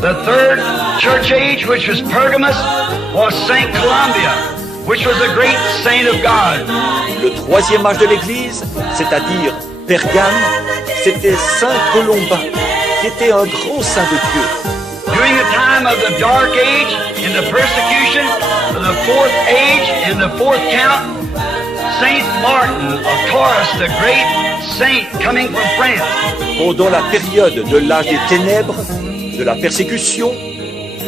The third church age, which was Pergamus, was Saint Columbia, which was a great saint of God. Le troisième âge de l'Église, c'est-à-dire Pergame, c'était Saint Colomba, qui était un grand saint de Dieu. During the time of the Dark Age, in the persecution of the fourth age, in the fourth count, Saint Martin of Tours, the great saint coming from France. Pendant la période de l'âge des ténèbres, de la persécution,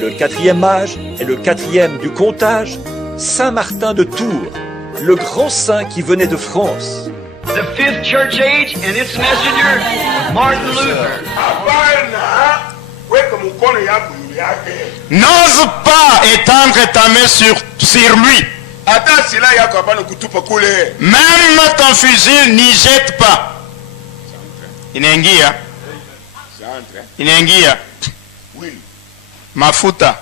le quatrième âge et le quatrième du comptage, Saint Martin de Tours, le grand saint qui venait de France. The fifth church age and its messenger, Martin Luther. N'ose pas étendre ta main sur lui. Même ton fusil n'y jette pas. Inaingia. Mafuta.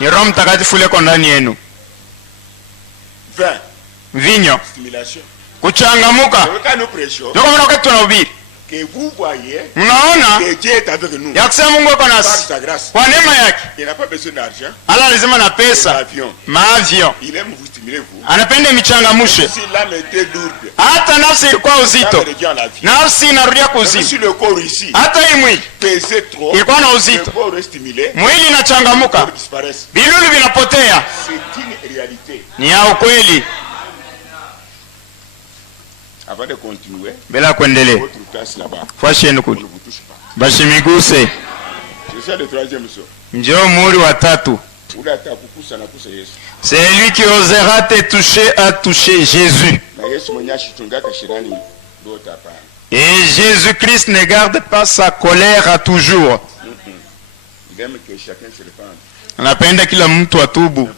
Ni Roho Mtakatifu leko ndani yenu. Vinyo. Kuchangamuka. Ndio maana wakati tunahubiri. Mnaona ya kusema Mungu yuko nasi kwa neema yake. Allah alisema na pesa maavion, anapenda michangamushe. Hata nafsi ilikuwa uzito, nafsi inarudia kuzimu. Hata hii mwili ilikuwa na uzito, mwili inachangamuka, bilulu vinapotea. Ni ya ukweli. Avant de continuer, bila kuendelea, fasheni kuli bashimiguse. C'est le troisième saut. Njoo muri wa tatu. C'est lui qui osera te toucher à toucher Jésus. Et Jésus-Christ ne garde pas sa colère à toujours. Il aime que chacun se répande. Anapenda kila mtu atubu.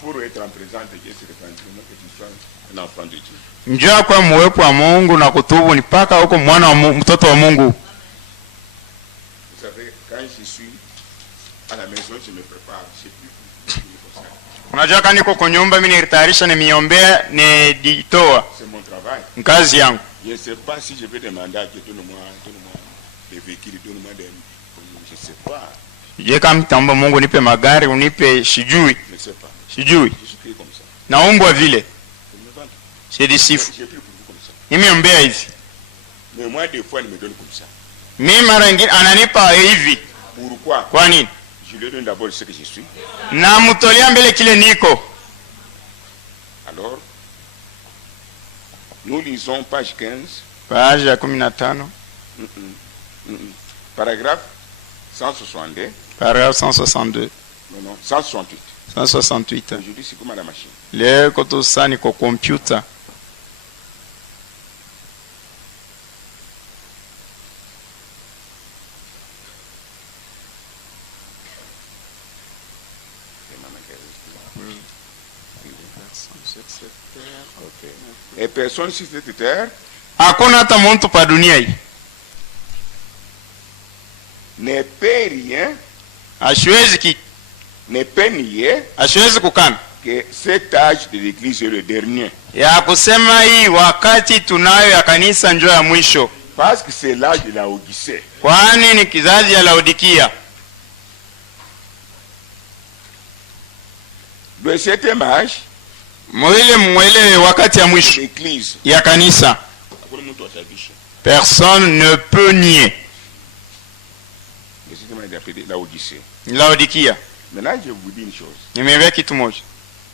Pour être en présence de Dieu, se répandre, que tu sois un enfant de Dieu. Njoo kwa mwepo wa Mungu na kutubu ni paka huko mwana wa Mungu, mtoto wa Mungu. Vous savez, quand je suis à la maison, je me prépare. Je sais plus. Unajua kani niko kwa nyumba mimi nitayarisha nimiombea ni ditoa. C'est mon travail. Kazi yangu. Je ne sais pas si je vais demander à Dieu donne-moi des véhicules, donne-moi des je sais pas. Je kama mtambo Mungu nipe magari unipe sijui. Je sais pas. Sijui. Je suis comme ça. Naombwa vile. Sedisifu. Nimeombea hivi. Mais moi des fois il me donne comme ça. Mimi mara nyingine ananipa hivi. Pourquoi? Kwa nini? Je lui donne d'abord ce que je suis. Na mtolea mbele kile niko. Alors nous lisons page 15. Page ya 15. Paragraphe 162. Paragraphe 162. Non, 168. 168. Aujourd'hui c'est comme à la machine. Leo koto sani kwa computer. Et personne sur cette terre hakuna hata mtu pa dunia hii ne peut rien, ne peut nier hasiwezi kukana que cet âge de l'église est le dernier. Ya kusema hii wakati tunayo ya kanisa njoo ya mwisho. Parce que c'est l'âge de la Odyssée. Kwani ni kizazi ya Laodikia. Le septième âge, mwele wakati ya mwisho l'église ya kanisa. Personne ne peut nier. Le septième âge est appelé la Odyssée. Laodikia. Maintenant je vous dis une chose. Nimeambia kitu moja.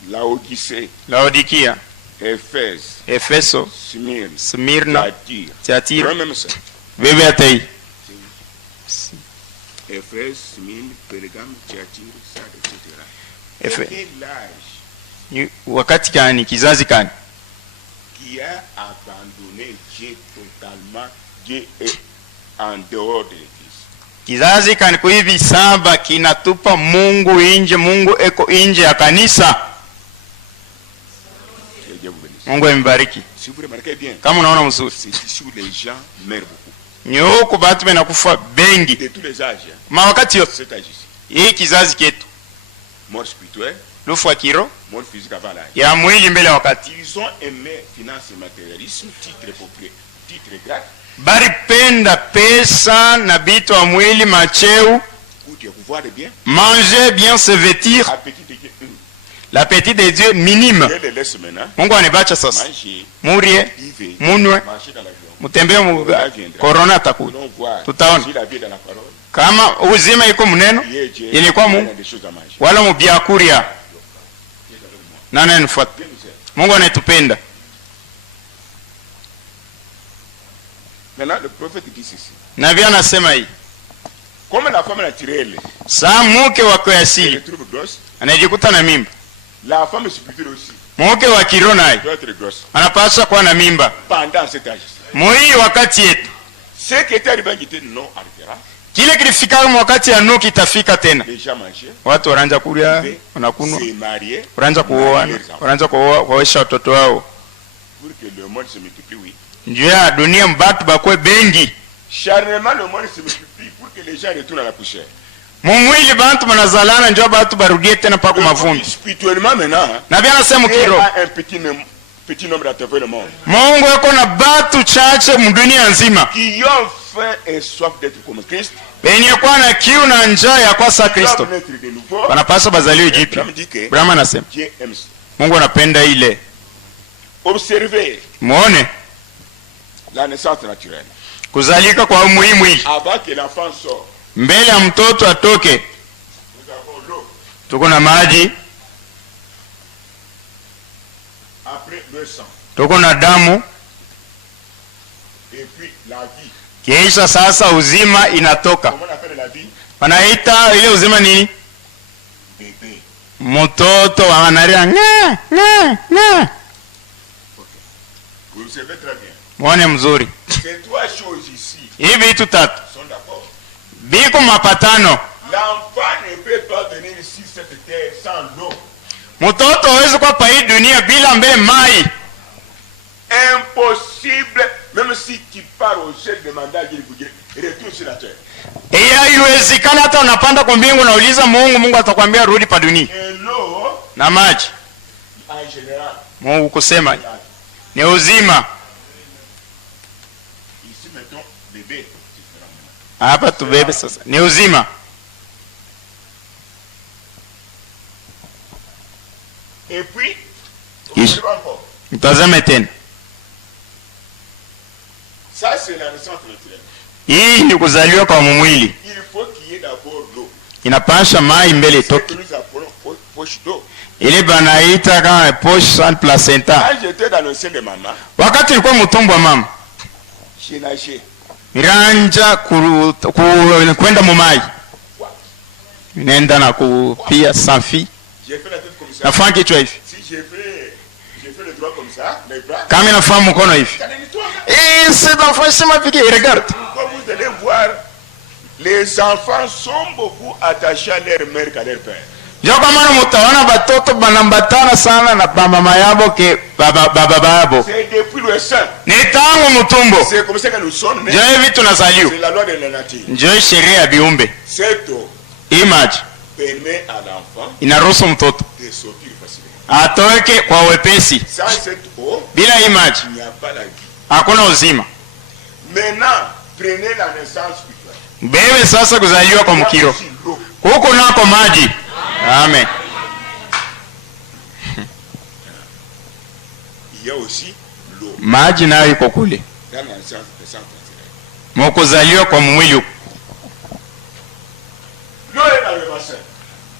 La Odyssée, Laodikia, Éphèse, Efeso, Smyrna, Thyatira. même ça. Bebe atai. Éphèse, Smyrna, Pergame, Thyatira, etc. Quel âge wakati gani, kizazi gani qui a abandonné Dieu totalement? Dieu est en dehors de l'église. Kizazi gani kwa hivi saba kinatupa Mungu nje, Mungu eko nje ya kanisa? Mungu ambariki. Si vous remarquez bien, kama unaona mzuri, c'est ici où les gens meurent beaucoup. Nyoko batu benakufa bengi De tous les âges. Ma wakati yote. Cet âge ici. Hii kizazi ketu. Mort spirituelle. Lufu wa kiro. Mort physique avant l'âge. Ya mwili mbele wakati. Ils ont aimé finance et matérialisme, titre populaire, titre grec. Bari penda pesa na bitu wa mwili macheu boire bien, manger bien, se vêtir. appétit de Dieu. L'appétit de Dieu minime. Dieu les laisse maintenant. Mungu anibacha sasa. Manger, Murie, vivre, munwe, marcher dans l'avion. mutembee corona atakuja. Nous voir Tutaona. si la vie est dans la parole. Kama uzima iko muneno, Priez Dieu, ilikuwa il y mu a des choses à manger. wala mubyakuria. Nani anifuata? Dieu nous aime. Mungu anatupenda. Maintenant, le prophète dit ceci. Nabii anasema hii. Comme la femme naturelle, Saa mke wa elle kiasili trouve grosse, anajikuta na mimba. la femme spirituelle aussi Mke wa kiroho naye doit être grosse. anapaswa kuwa na mimba. Pendant cet âge. Muhii wakati yetu. Ce qui était arrivé qui était non arrivera. Kile kilifika wakati ya Nuhu kitafika tena. Les gens mangeaient, Watu wanaanza kulia, wanakunwa, se mariaient, wanaanza kuoana, wanaanza kuoesha watoto wao. pour que le monde se multiplie, oui. Njoo ya dunia mbatu bakwe bengi. Charnellement, le monde se multiplie pour que les gens retournent à la poussière. Mumwili bantu manazalana njoo batu barudie tena pako mavumbi. Spirituellement maintenant, Nabii anasema Dieu kiroho. a un petit nombre à travers le monde Mungu yuko na batu chache mdunia nzima. qui ont faim et soif d'être comme Christ. Benye kwa na kiu na njaa ya kwa sa Ils Kristo. doivent naître de nouveau. Wanapaswa bazaliwe jipya. Abraham dit que Brahma anasema Dieu aime ça. Mungu anapenda ile. Observez Muone la naissance naturelle. kuzalika kwa muhimu hii. Avant que l'enfant sorte, Mbele ya mtoto atoke nous avons l'eau. tuko na maji, Après le sang. tuko na damu, Et puis la vie. kisha sasa uzima inatoka. Comment on appelle la vie? Wanaita ile uzima nini? Bébé. Mtoto analia nga nga. Vous observez très bien. Muone mzuri. Ces trois choses ici Hivi vitu tatu sont d'accord. biko mapatano. L'enfant ne peut pas venir ici cette terre sans l'eau. Mtoto hawezi kwa pa hii dunia bila mbele mai. Impossible, même si tu pars au ciel demander à Dieu de vous dire, retourne sur la terre. Haiwezekana hata unapanda kwa mbingu na uliza Mungu, Mungu atakwambia rudi pa dunia. Et l'eau, Na maji en général, Mungu kusema ni uzima. ici mettons bébé. Hapa tubebe sasa ni uzima. Et puis, Yes. observez encore. Mtazame tena. Ça c'est la naissance naturelle. Hii ni kuzaliwa kwa mwili. Il faut qu'il y ait d'abord l'eau. Inapasha mai mbele C'est ce que itoke. nous appelons poche d'eau. Ile banaita kama poche sans placenta. Quand j'étais dans le sein de maman, Wakati ilikuwa mtumbo wa mama, j'ai nagé. miranja kwenda mumai. Nenda na kupia sanfi. J'ai fait la tête comme ça. Nafanya kichwa hivi. Si j'ai fait le droit comme ça, les bras. Kama nafahamu mkono hivi. Calme-toi. C'est d'enfant sema viki regarde. Comme vous allez voir, les enfants sont beaucoup attachés à leur mère qu'à leur père. Ndio kwa maana mtaona batoto banambatana sana na mama yabo ke baba babo. C'est depuis le sein. Ni tangu mtumbo. C'est comme ça que nous sommes nés. Ndio hivi tunazaliwa. C'est la loi de la nature. Ndio sheria ya viumbe. Cette eau Image permet à l'enfant inaruhusu mtoto de sortir facilement. atoke kwa wepesi. Sans cette eau, Bila image il n'y a pas la vie. hakuna uzima. Maintenant, prenez la naissance spirituelle. Bebe sasa kuzaliwa kwa Il y a mkiro. aussi l'eau. Huko nako maji. Amen. Il y a aussi l'eau. Maji nayo iko kule. Dans la naissance naturelle. Mokuzaliwa kwa mwili. L'eau est dans le bassin.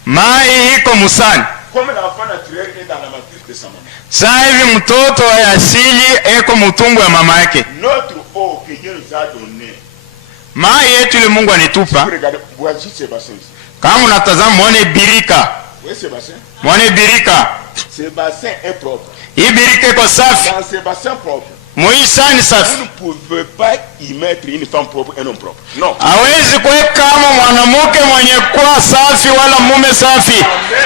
Mai iko musani. Comme l'enfant naturel est dans la matrice de sa maman. Sasa hivi mtoto wa asili eko mtumbo ya mama yake. Notre eau que Dieu nous a donnée. Mai yetu ile Mungu anitupa. Vous regardez, voici ce bassin ici. Kama unatazama muone birika. Oui, ce bassin. Muone birika. Ce bassin est propre. Hii birika iko safi. Dans ce bassin propre, Muisani vous safi. ne pouvez pas y mettre une femme propre et un homme propre. Non. Hawezi kuweka kama mwanamke mwenye kuwa safi wala mume safi.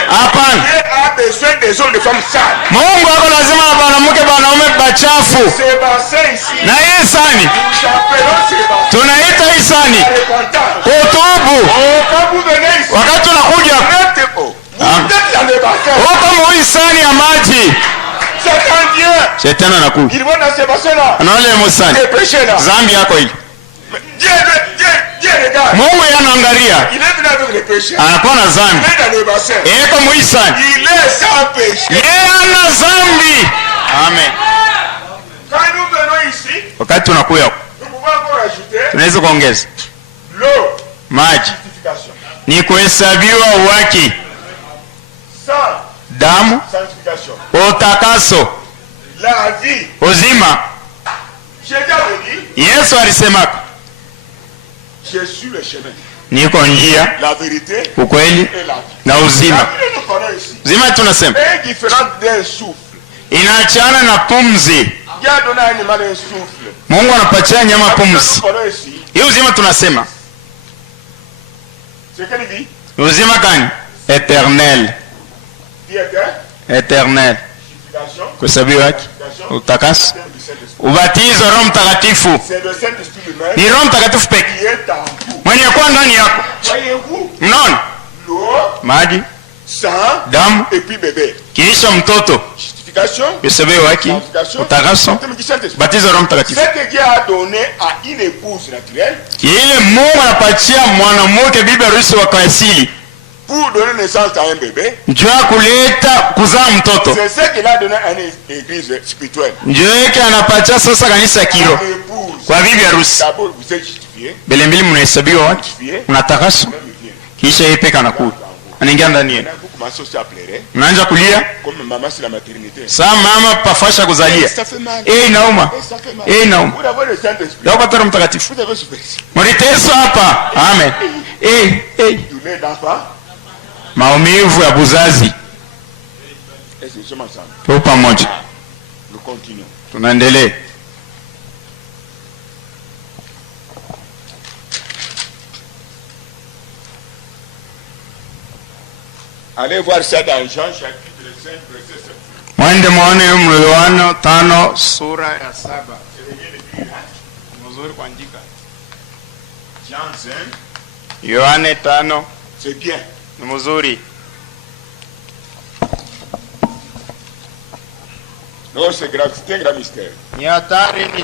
Hapana. Dieu a besoin des hommes et des femmes sales. Mungu ako lazima na mwanamke wanaume bachafu. Ce bassin ici, Na hii sani nous appelons ce bassin tunaita hii sani la repentance. kutubu. Oh, quand vous venez ici, Wakati unakuja mettez eau. Vous êtes dans le bassin. huko hii sani ya maji, C'est un Dieu. shetani anakuja. Il va dans ce bassin-là. Anaona ile musani. Des péchés là. Zambi yako hii. Mais Dieu, regarde. Mungu yanaangalia. Il est venu avec les péchés. Anakuwa na zambi. Il est dans le bassin. Eko muisani. Il est sans péché. Yeye ana zambi. Amen. Quand nous venons ici, Wakati tunakuya nous pouvons encore ajouter tunaweza kuongeza l'eau, maji sanctification. ni kuhesabiwa uwaki, Sang, damu, sanctification. utakaso, La vie. uzima. Jésus avait dit, Yesu alisema je suis le chemin, niko njia, la vérité ukweli et la vie. na La uzima. vie, nous connaissons ici, Uzima tunasema est différente d'un souffle. inaachana na pumzi. Dieu a donné à un animal un souffle. Mungu anapatia nyama La vie, pumzi. nous connaissons ici, Hii uzima tunasema c'est quelle vie? uzima gani? Eternel, Qui était? eternel, Sanctification. kuhesabiwa haki, utakaso, ubatizo wa Roho Mtakatifu. C'est le Saint-Esprit lui-même Ni Roho Mtakatifu pekee qui est en vous. mwenye kuwa ndani yako. Voyez-vous, Mnaona l'eau, maji, sang damu, et puis bébé. kisha mtoto, Justification, kuhesabiwa haki, sanctification, utakaso, baptême du Saint-Esprit. ubatizo wa Roho Mtakatifu. Ce que Dieu a donné à une épouse naturelle Ile Mungu anapatia mwanamke bibi harusi wa kaasili pour donner naissance à un bébé, njoo ya kuleta kuzaa mtoto, c'est ce qu'il a donné à une église spirituelle. njoo yake anapatia sasa kanisa kilo L'épouse, kwa bibi harusi. d'abord vous êtes justifié, Mbele mbili mnahesabiwa waki, mnatakaswa, même il vient. kisha yeye peka anakuja anaingia ndani yenu, Maintenant, vous commencez aussi à pleurer, mnaanza kulia. comme maman sur la maternité. Saa mama pafasha kuzalia, Ça fait mal. inauma, Ça fait mal. inauma. Vous avez le Saint-Esprit. Yako Roho Mtakatifu Vous avez souffert. mliteswa hapa. Amen. Douleur d'enfant. Maumivu ya buzazi. Et c'est sommes ensemble. Tupo pamoja, Nous continuons. tunaendelea. Allez voir ça dans Jean chapitre 5 verset 7. Mwende muone Yohana 5 sura ya 7. Mzuri kuandika. Jean 5, Yohana 5 c'est bien. ni mzuri. Non, c'est grave, c'est un grand mystère. Ni hatari ni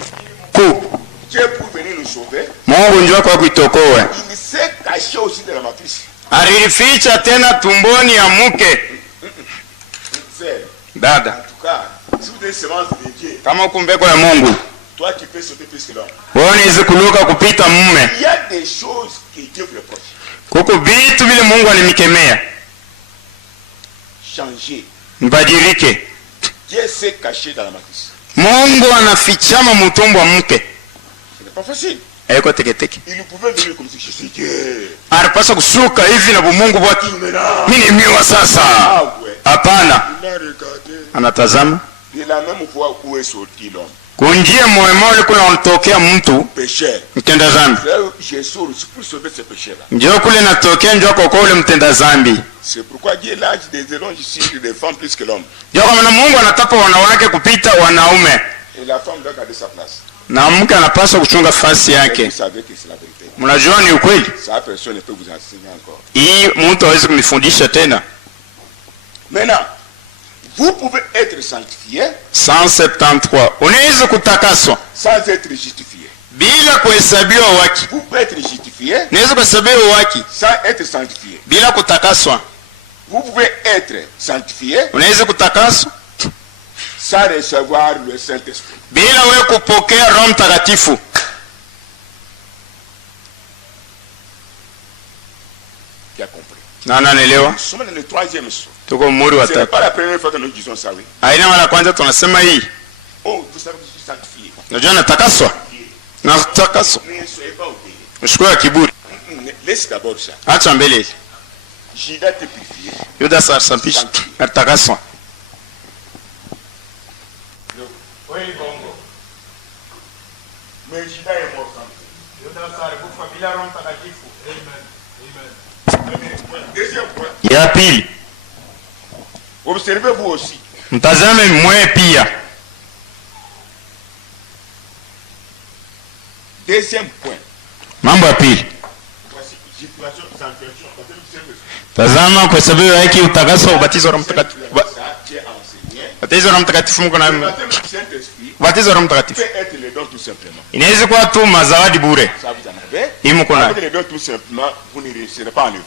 kuu. Dieu pour venir nous sauver, Mungu njoo kwa kuitokoa. il s'est caché aussi de la matrice. Alificha tena tumboni ya mke. C'est, Dada, en tout cas, si vous êtes semence de Dieu, kama uko mbeko ya Mungu, toi qui peux sauter plus que l'homme. wewe unaweza kuluka kupita mume. Il y a des choses que Dieu vous reproche. Kuko vitu vile Mungu alimikemea. Changer. Mbadilike. Dieu s'est caché dans la matrice. Mungu anafichama mtumbo wa mke. Ce n'est pas facile. Haiko teketeke. Il pouvait venir comme si je suis Dieu. Anapaswa kushuka hivi na bumungu bwake. Maintenant, Mimi ni miwa sasa. ah ouais. Hapana. Il a regardé. Anatazama. De la même voie où est sorti l'homme. Kunjia mwema ule kuna unatokea mtu Pécheur. mtenda zambi. C'est là où Jésus aussi pour sauver ce péché-là. Njoo kule natokea njoo kwa ule mtenda zambi. C'est pourquoi Dieu lâche des élonges ici des femmes plus que l'homme. Njoo kwa maana Mungu anatapa wanawake kupita wanaume. Et la femme doit garder sa place. Na mke anapaswa kuchunga fasi Et yake. vous savez que c'est la vérité. Mnajua ni ukweli. Ça, personne ne peut vous enseigner encore. Hii mtu hawezi kunifundisha tena. Maintenant, vous pouvez être sanctifié 173. Unaweza kutakaswa sans être justifié. bila kuhesabiwa haki. Vous pouvez être justifié Unaweza kuhesabiwa haki sans être sanctifié. bila kutakaswa. Vous pouvez être sanctifié Unaweza kutakaswa sans recevoir le Saint-Esprit. bila wewe kupokea Roho Mtakatifu. Qui a compris? Na nanaelewa? Nous sommes dans le troisième saut. Tuko muri wa Ce n'est tatu. pas la première fois que nous disons ça, oui. Aina mara kwanza tunasema hii. Oh, vous savez que je suis sanctifié. Unajua natakaswa? Natakaswa. Ne soyez pas oubliés. Mshukuru ya kiburi. Laisse d'abord ça. Acha mbele. Judas te purifié. Yuda sarsafisha. Natakaswa. Mais Judas est mort sans Deuxième point. Ya pili, Observez-vous aussi. mtazame mwe pia. Deuxième point. Mambo ya pili. Voici situation, sanctification. Tazama kuhesabiwa haki, utakaso, ubatizo wa Roho Mtakatifu. Ça, Dieu a enseigné. Ubatizo wa Roho Mtakatifu Mungu na Le baptême du Saint-Esprit ubatizo wa Roho Mtakatifu. peut être le don tout simplement. Inaweza kuwa tu mazawadi bure. Ça vous en avez. Imu kuna. Avec les deux, tout simplement, vous ne réussirez pas à enlever.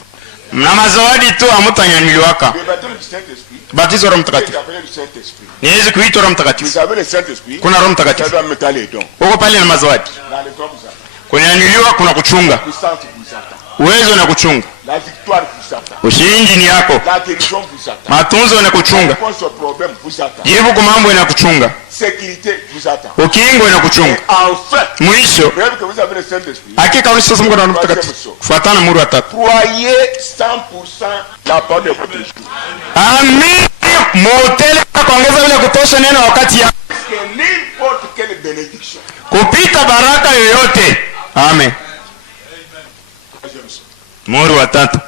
Na mazawadi tu amutanyanyuliwaka. Le baptême du Saint-Esprit, Batizo Roho c'est Mtakatifu. l'appel du Saint-Esprit. Ni Yesu kuitwa Roho Vous Mtakatifu. avez le Saint-Esprit, Kuna Roho ça Mtakatifu. doit mettre les dons. Uko pale na mazawadi. Dans les dons, vous attend. Kunyanyuliwa kuna kuchunga. Puissance vous attend. Uwezo na kuchunga. La victoire vous attend. Ushindi ni yako. La guérison vous attend. Matunzo na La kuchunga. réponse au problème vous attend. Jibu kwa mambo na kuchunga. Sécurité vous attend. Ukingo na kuchunga. Et enfin, Mwisho, même que vous avez le Saint-Esprit, hakika uli sasa Mungu na Roho Mtakatifu. Kufuatana muri wa tatu. croyez 100% la parole de votre jour. Amini motele kuongeza bila kutosha neno wakati ya Parce que n'importe quelle bénédiction, kupita baraka yoyote. Amen. Muri wa tatu.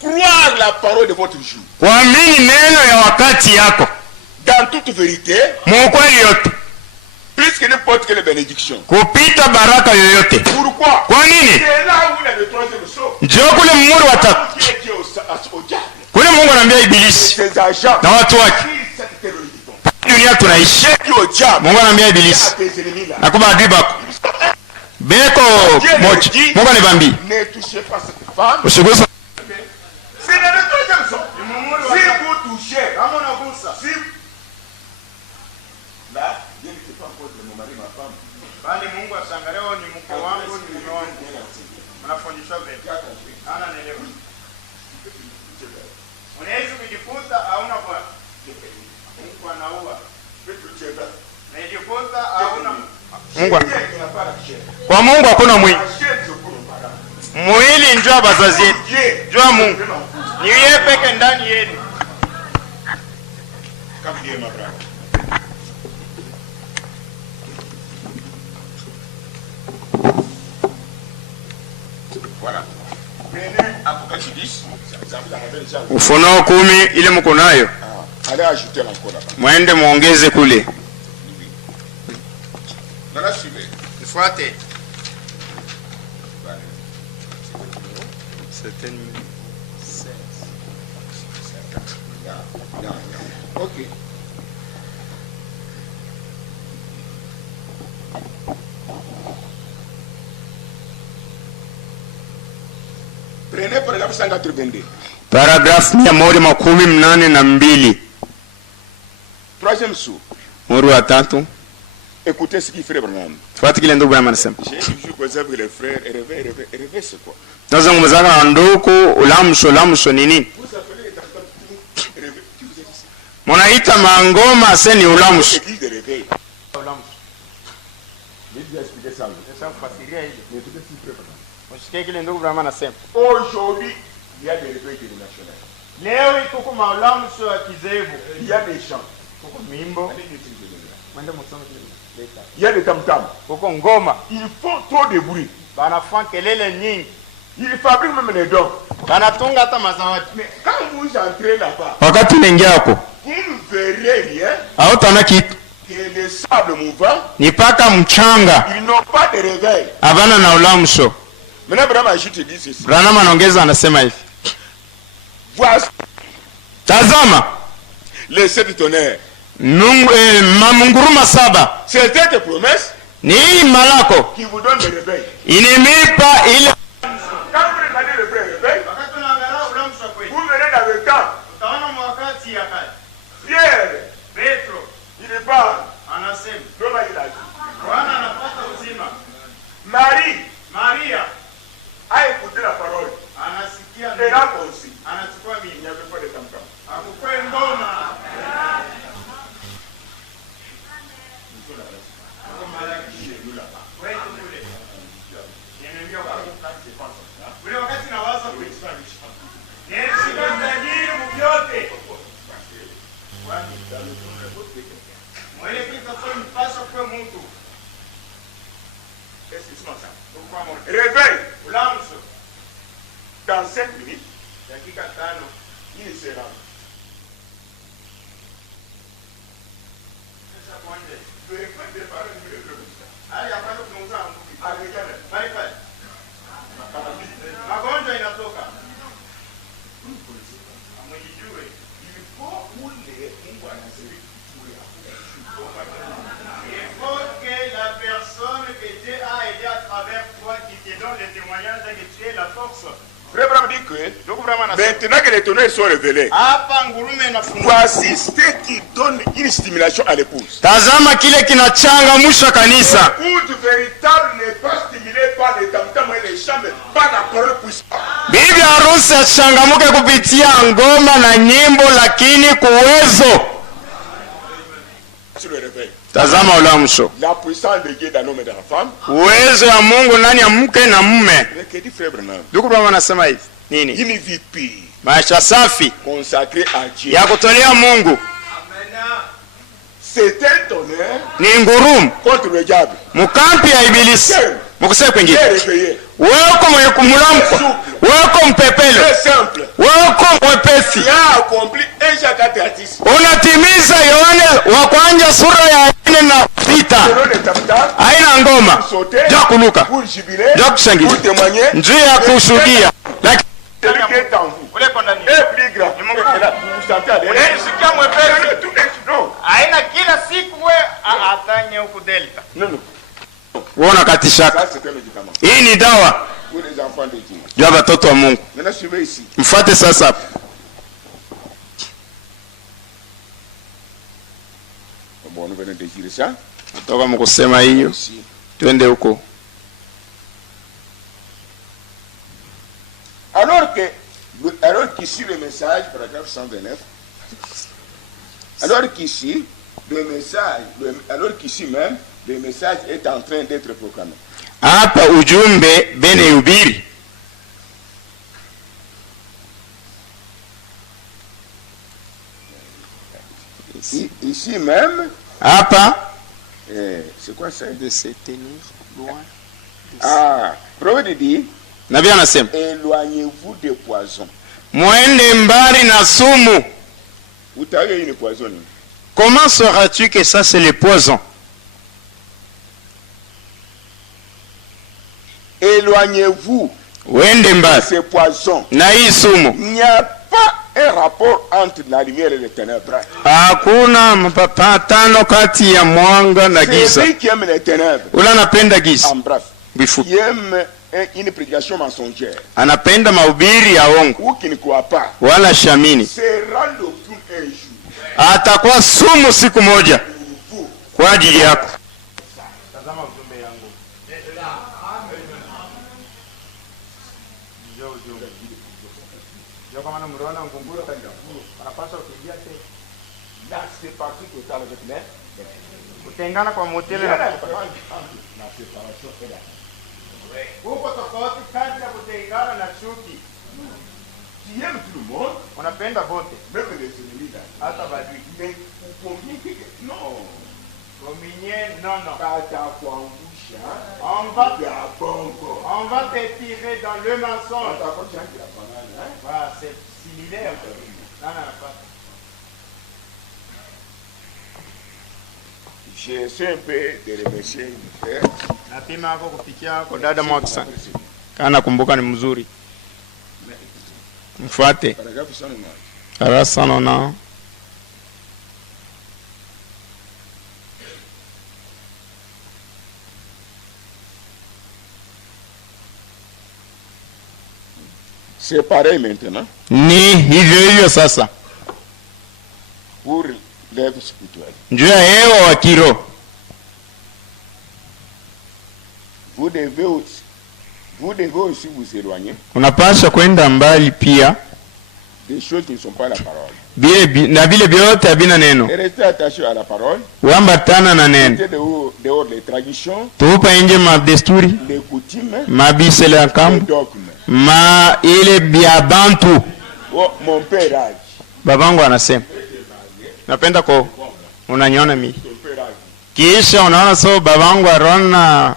croire la parole de votre jour Kuamini neno ya wakati yako. dans toute vérité, Mukweli yote. plus que n'importe quelle bénédiction. Kupita baraka yoyote. Pourquoi? Kwa nini? C'est là où il y a le troisième saut. Njoo kule muri wa tatu. Qui est dit au diable, Kule Mungu anaambia ibilisi ses agents, na watu wake. qui cette terrorité. Dunia tunaishi. Dit au diable, Mungu anaambia à ibilisi tes ennemis là, na kuba adui bako. Beko moja. Mungu anibambi. ne touchez pas cette femme. Usiguse. C'est dans le troisième saut. Si vous touchez, si là, Dieu ne fait pas encore de mon mari, ma femme. Bali Mungu asangalie ni mke wangu ni mume wangu. Mnafundishwa vipi? Ana naelewa. Unaweza kujikuta hauna bwana. Mungu anaua. Unajikuta hauna Mungu. Kwa Mungu hakuna mwili. Mwili njoo bazazi yetu. Njoo Mungu. Ni yeye peke ndani yenu. Comme Dieu m'a brave. Voilà. Prenez Apocalypse 10, ça vous en avez déjà. Ufunuo 10 ile mko nayo. Allez ajouter encore là-bas. Mwende muongeze kule. Voilà, suivez. Nifuate. Ok. Prenez paragraphe 182. Paragraph 182. Troisième sous. Muri wa tatu. Écoutez ce qu'il fait Branham. Fuate kile ndugu anasema. J'ai toujours causé avec les frères. Rêver, c'est quoi? Nazungumzana na ndugu ulamsho ni nini? Vous appelez les tantôt rêver. Qui vous a dit ça? Munaita mangoma seni ulamsho. Église de réveil. J'ai déjà expliqué ça. Sasa kufasiria hili. Mais tout est si près Branham. Usikie kile ndugu Brahma anasema. Aujourd'hui, il y a des réveils dénominationnels. Leo iko maulamusho ya kizevu. Il y a des chants. Kuko mimbo. Mwende msome kile. Leta. Il y a des tam-tams. Kuko ngoma. Ils font trop de bruit. Banafanya kelele nyingi. Ils fabriquent même les dons. Banatunga hata mazawadi. Mais quand vous entrez là-bas, Wakati unaingia hapo, vous ne verrez rien hautaona kitu. que le sable mouvant. Ni paka mchanga. Ils n'ont pas de réveil. Havana na ulamsho. Maintenant, Branham ajoute et dit ceci. Branham anaongeza anasema hivi. Voici Tazama, les sept tonnerres. mamunguruma 7. C'est cette promesse Ni hii malako. qui vous donne le réveil. Inimipa ile Quand vous regardez le vrai réveil, Wakati unaangalia ulamsho kweli. vous verrez dans le temps. Utaona wakati ya kale. Pierre, Petro il est pas. anasema Comment il a dit? Bwana anapata uzima. Marie Maria a écouté la parole. anasikia Elle a conçu. anachukua Il n'y mimi. avait pas de tam-tam. Akukwe ngoma. Kwetu kule. Nimeambia ule wakati nawaza kuisema. Yesu tajiri mvyote. Mwele kita kwa mpasa kwa mtu. Réveil. Ulamso. Dans 5 minutes, Dakika 5. il sera. Sasa mwende. Je vais préparer une réveil. Hali hapana kuunza mtu. Avec elle. Bye bye. Magonjwa inatoka. Amwijue. Il faut rouler Mungu anasema. Il faut que la personne que Dieu a avec Dieu la force. Frère Branham dit que Ndugu Branham anasema maintenant que les tonnerres sont révélés, hapa ngurume inafunguka. voici ce qui donne une stimulation à l'épouse. Tazama kile kinachangamsha kanisa. L'épouse véritable n'est pas stimulée par les tam-tams et les chants, mais par la parole puissante. Bibi harusi achangamuke kupitia ngoma na nyimbo, lakini kuwezo. Sur le réveil. Tazama ulamsho. La puissance de Dieu dans l'homme et dans la femme. Uwezo ya Mungu ndani ya mke na mume. Mais que dit Frère Branham? Ndugu Branham anasema hivi. Nini? Une vie pure, Maisha safi consacrée à Dieu. ya kutolea Mungu C'est un tonnerre ni ngurumu contre le diable. mukampi ya ibilisi. Mukuse kwingine. Bien réveillé. Weko mwenye kumulamko. Weko mpepele. Très simple. Weko mwepesi. Il a accompli un Jacques 4:6. Unatimiza Yohane wa kwanza sura ya 4:6. Selon les tam-tams, Haina ngoma. pour sauter, Ja kuluka. pour jubiler, Ja kushangilia. pour témoigner. Njia ya kushuhudia. Lakini Celui qui est en vous Ule kwa ndani. est plus grand. Et là, vous vous sentez à l'aise. Unasikia mwepesi. Tous les non. Haina kila siku we atanye huku delta. Non, non. uona katishaka. Ça, c'est un médicament. Hii ni dawa Pour les enfants de Dieu. ya watoto wa Mungu. Maintenant, suivez ici. Mfuate sasa hapa. Bon, nous venons de dire ça. Toka mkusema hiyo. Ici. Twende huko. Alors qu'ici, le message, paragraphe 129. Alors qu'ici, le message, alors qu'ici même, le message est en train d'être proclamé. Hapa ujumbe bene ubiri. Ici même, Hapa c'est quoi ça? de se tenir loin. Ah, prophète dit, Nabii anasema éloignez-vous des poisons. mwende mbali na sumu. Vous avez une poison. Comment sauras-tu que ça c'est le poison? Éloignez-vous Wende de mbali ces poisons. na hii sumu. Il n'y a pas un rapport entre la lumière et les ténèbres. Hakuna mapatano kati ya mwanga na C'est giza. lui qui aime les ténèbres. Ule anapenda giza. En bref, Bifupi. qui aime une prédication mensongère Anapenda mahubiri ya ongo ou qui ne croit pas, wala shamini. sera le tout un jour. Atakuwa sumu siku moja kwa ajili yako. Tazama ujumbe yangu. Njoo ujumbe. Njoo kama mnaona ngunguru anapaswa kuingia tena. Là, c'est parti total avec les. Kutengana kwa motele na huko tofauti kati ya kutengana na chuki. Tu aimes tout le monde, Unapenda vote même les ennemis là. hata badui. Mais vous conviez que non, Dominye non. Katakwangusha, On va te tirer dans le mensonge. Katakwangusha qui la banane, hein? Voilà, c'est similaire. Non, pas. J'essaie un peu de remercier mes frères. Napima hapo kupitia hapo dada Mwakisa. Kana kumbuka ni mzuri. Mfuate. Paragraphe 109. Darasa naona. C'est pareil maintenant Ni hivyo sasa. pour l'œuvre spirituelle. Njoo ya hewa wa kiroho. Vous devez aussi vous éloigner Unapaswa kwenda mbali pia des choses qui ne sont pas la parole. na vile vyote havina neno. Et restez attaché à la parole. Uambatana na neno. Mettez dehors les traditions, Tupa nje madesturi, les coutumes, mabisele ya les kambo, dogmes. ile bya bantu. Oh, mon père âge. Babangu anasema. Napenda ko unaniona mimi. Ton père âge. Kisha unaona so babangu arona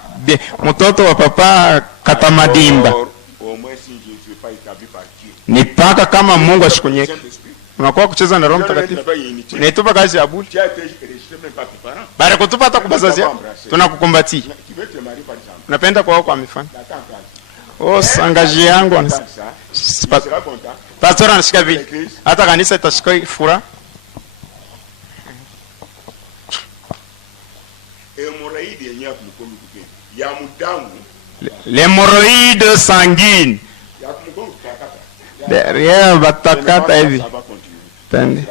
mtoto wa papa katamadimba. Alors, au moins si je ne suis pas établi par Dieu. Ni paka kama Mungu ashikunyeke. Saint-Esprit. Unakuwa kucheza na Roho Tu Mtakatifu. n'as pas unité. Naitupa kazi ya bure. Tu as été rejeté même par tes parents. Bali kutupa hata kubazazi yako. Tunakukumbatia. Tu veux te marier par exemple. Unapenda kwa mifano. La tante âge. Oh, sangaji yangu Comme anasema. ça, tu seras content. Pastor anashika vile. Hata kanisa itashika furaha. Hemorrhoide yenyewe kumkomi kupenda. Ya mudamu. L'hémorroïde sanguine. Ya kumgongo tutakata. Derrière batakata hivi. Ça va continuer. Tende.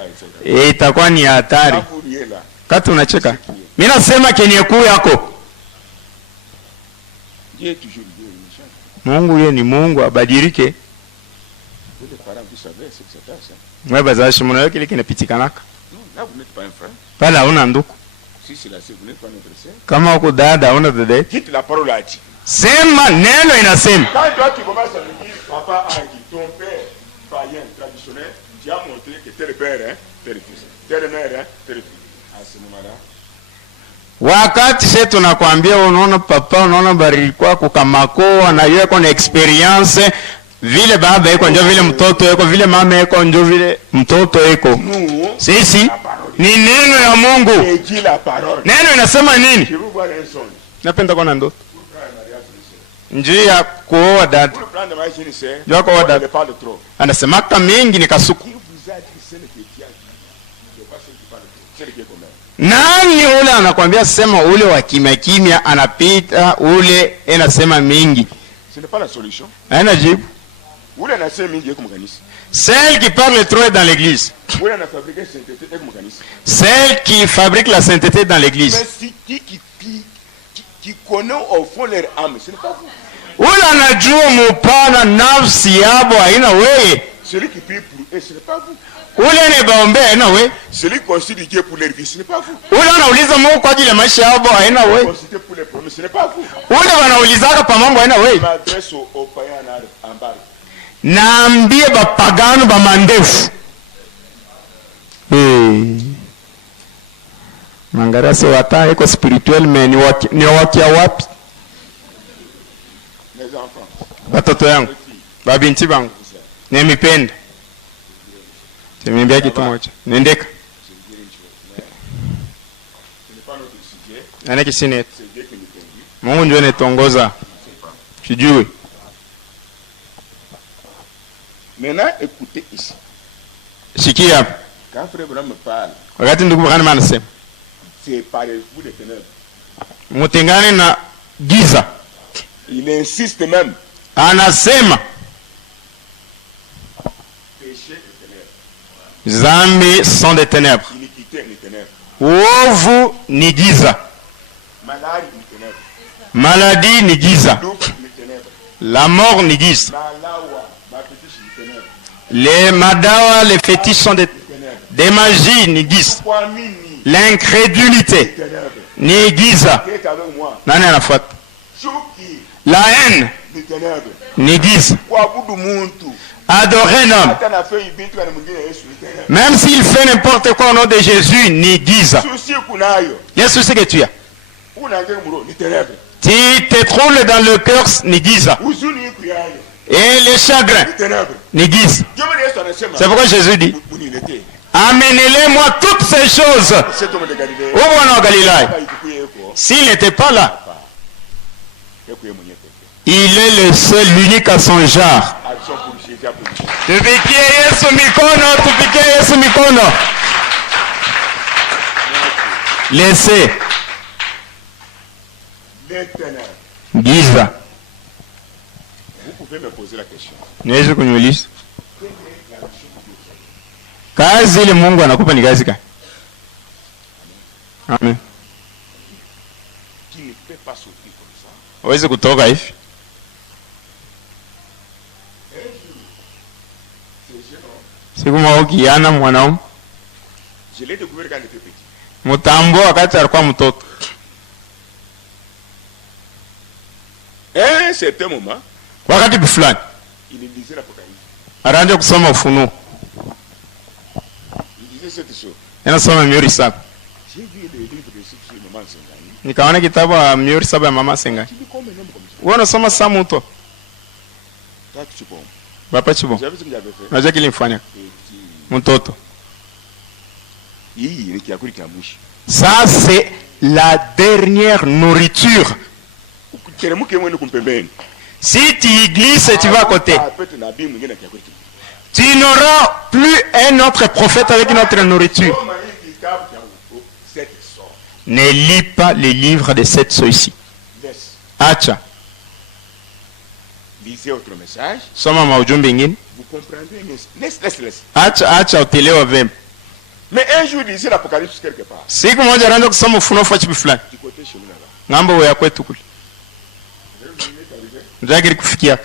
Itakuwa ni hatari. Hapo ni hela. Kati unacheka. Mimi nasema kenye kuu yako. Dieu toujours Dieu, méchant. Mungu yeye ni Mungu abadilike. Vous les parents, vous savez ce que ça passe. Mwe bazashi mnayo kile kinapitikanaka. Non, là vous n'êtes pas un frère. Pale hauna nduku. Si c'est la sœur, vous n'êtes pas notre sœur. Kama uko dada hauna dada. Dites la parole à Dieu. Sema neno inasema. Quand toi tu commences à me dire, papa a dit, ton père, païen, traditionnel, tu as montré que tel père, hein, tel fils, tel mère, hein, tel fils. À ce moment-là, Wakati sisi tunakwambia unaona papa unaona barikwa kukamako anayua kuna experience vile baba yako ndio vile mtoto yako vile mama yako ndio vile mtoto yako. nous, Sisi ni neno ya Mungu. et dit la parole. Neno inasema nini? Je vous vois un songe. Napenda kuona ndoto. Pour faire un mariage, une sœur. Njia ya kuoa dada. Pour le plan de mariage, une sœur, Jua kwa on dada. ne parle trop. Anasemaka mingi ni kasuku. Qui vous a dit que c'est le qui a dit? Je ne sais pas celui qui parle trop. C'est le qui est commun. Nani ule anakwambia sema ule wa kimya kimya anapita ule anasema mingi. Ce n'est pas la solution. Haina jibu. Ule anasema mingi yeko mkanisa. Celle qui parle trop est dans l'église. Ule anafabrique sainteté yeko mkanisa. Celle qui fabrique la sainteté dans l'église. Mais si qui connaît au fond leur âme, ce n'est pas vous. Ule anajua mupana nafsi yabo haina wewe. Celui qui prie pour eux, ce n'est pas vous. Ule anayebaombea haina wewe. Celui qui considère Dieu pour leur vie, ce n'est pas vous. Ule anauliza Mungu kwa ajili ya maisha yabo haina wewe. Considère pour les promesses, ce n'est pas vous. Ule wanaulizaka pa mambo haina Je wewe. m'adresse aux païens en bas. Naambie bapagano ba mandefu. Mangara se wata eko spirituel mais ni wakia wapi? Mes enfants, Watoto yangu, babinti bangu, nimependa. Tumembea kitu moja. Nendeka. ce n'est pas notre sujet, Ana kisine. c'est Dieu qui nous conduit. Mungu ndio anatongoza. Sijui. Maintenant, écoutez ici. Sikia. Quand Frère Branham me parle, Wakati ndugu Branham anasema, c'est par le bout des ténèbres. mutengane na giza. Il insiste même. Anasema Péché et ténèbres. zambi sont des ténèbres. Iniquité et ténèbres. Uovu ni giza. Maladie et ténèbres. Maladie ni giza. Loup et ténèbres. La mort ni giza. Malawa, ma fétiche et ténèbres. Les madawa, les fétiches sont des magies ni giza. Kwamini, L'incrédulité ténèbres. ni giza. Qui est avec moi? Nani anafuata? Chuki, La haine ni ténèbres. ni giza. Kuabudu muntu. Adorer un homme, Hata na fei bitu na mwingine Yesu ni ténèbres. même s'il fait n'importe quoi au nom de Jésus, ni giza. Susi kunayo. Yesu c'est que tu as. Unaanza muro ni ténèbres. Tu te troubles dans le cœur, ni giza. Huzuni kuyayo. Et les chagrins, Ni ténèbres. ni giza. Dieu me Yesu anasema. C'est pourquoi Jésus dit, Unilete. amenez-les-moi toutes ces choses. Cet homme de Galilée. Au Bwana wa Galilaya. Kama ikukuye yuko. S'il n'était pas là, Ekuye mwenye peke. il est le seul, l'unique à son genre. Action pour Jésus pour Jésus. Tupikie Yesu mikono, tupikie Yesu mikono. Laissez Les ténèbres. giza. Vous pouvez me poser la question. Niwezi kuniuliza kazi ile Mungu anakupa ni kazi gani? Amen. Qui ne peut pas sortir comme ça. Uwezi kutoka hivi. Siku moja ukiana mwanaume Je l'ai découvert quand j'étais petit. mtambo wakati alikuwa mtoto. À un certain moment, Wakati fulani il lisait l'Apocalypse. anaanza kusoma Ufunuo. Il disait cette chose. Anasoma mihuri saba. J'ai vu les livres de ce sur le moment Sengani. Nikaona kitabu ya mihuri saba ya mama Senga. Tu dis comme un homme comme ça. Wewe unasoma saa mtu. Toi, tu bon. Baba chibo. Vous savez ce que j'avais fait? Unajua kilimfanya Petit. mtoto. Hii ni kiakuli cha mwisho. Ça c'est la dernière nourriture. Ukiremuke mwenu kumpembeni. Si tu y glisses, tu vas à côté. Apete nabii mwingine na kiakuli kingine. Tu n'auras plus un autre prophète avec notre nourriture. Soma hii kitabu cha cette sort. Ne lis pas les livres de cette sceaux ici. Laisse. Acha. lisez autre message, soma maujumbe ingine, vous comprendrez. Laisse. acha utelewa vema. Mais un jour, lisez l'Apocalypse quelque part. Siku moja anaanza kusoma Ufunuo chipi fulani Du côté chez nous là-bas. ng'ambo ya kwetu kule, ndakiri kufikia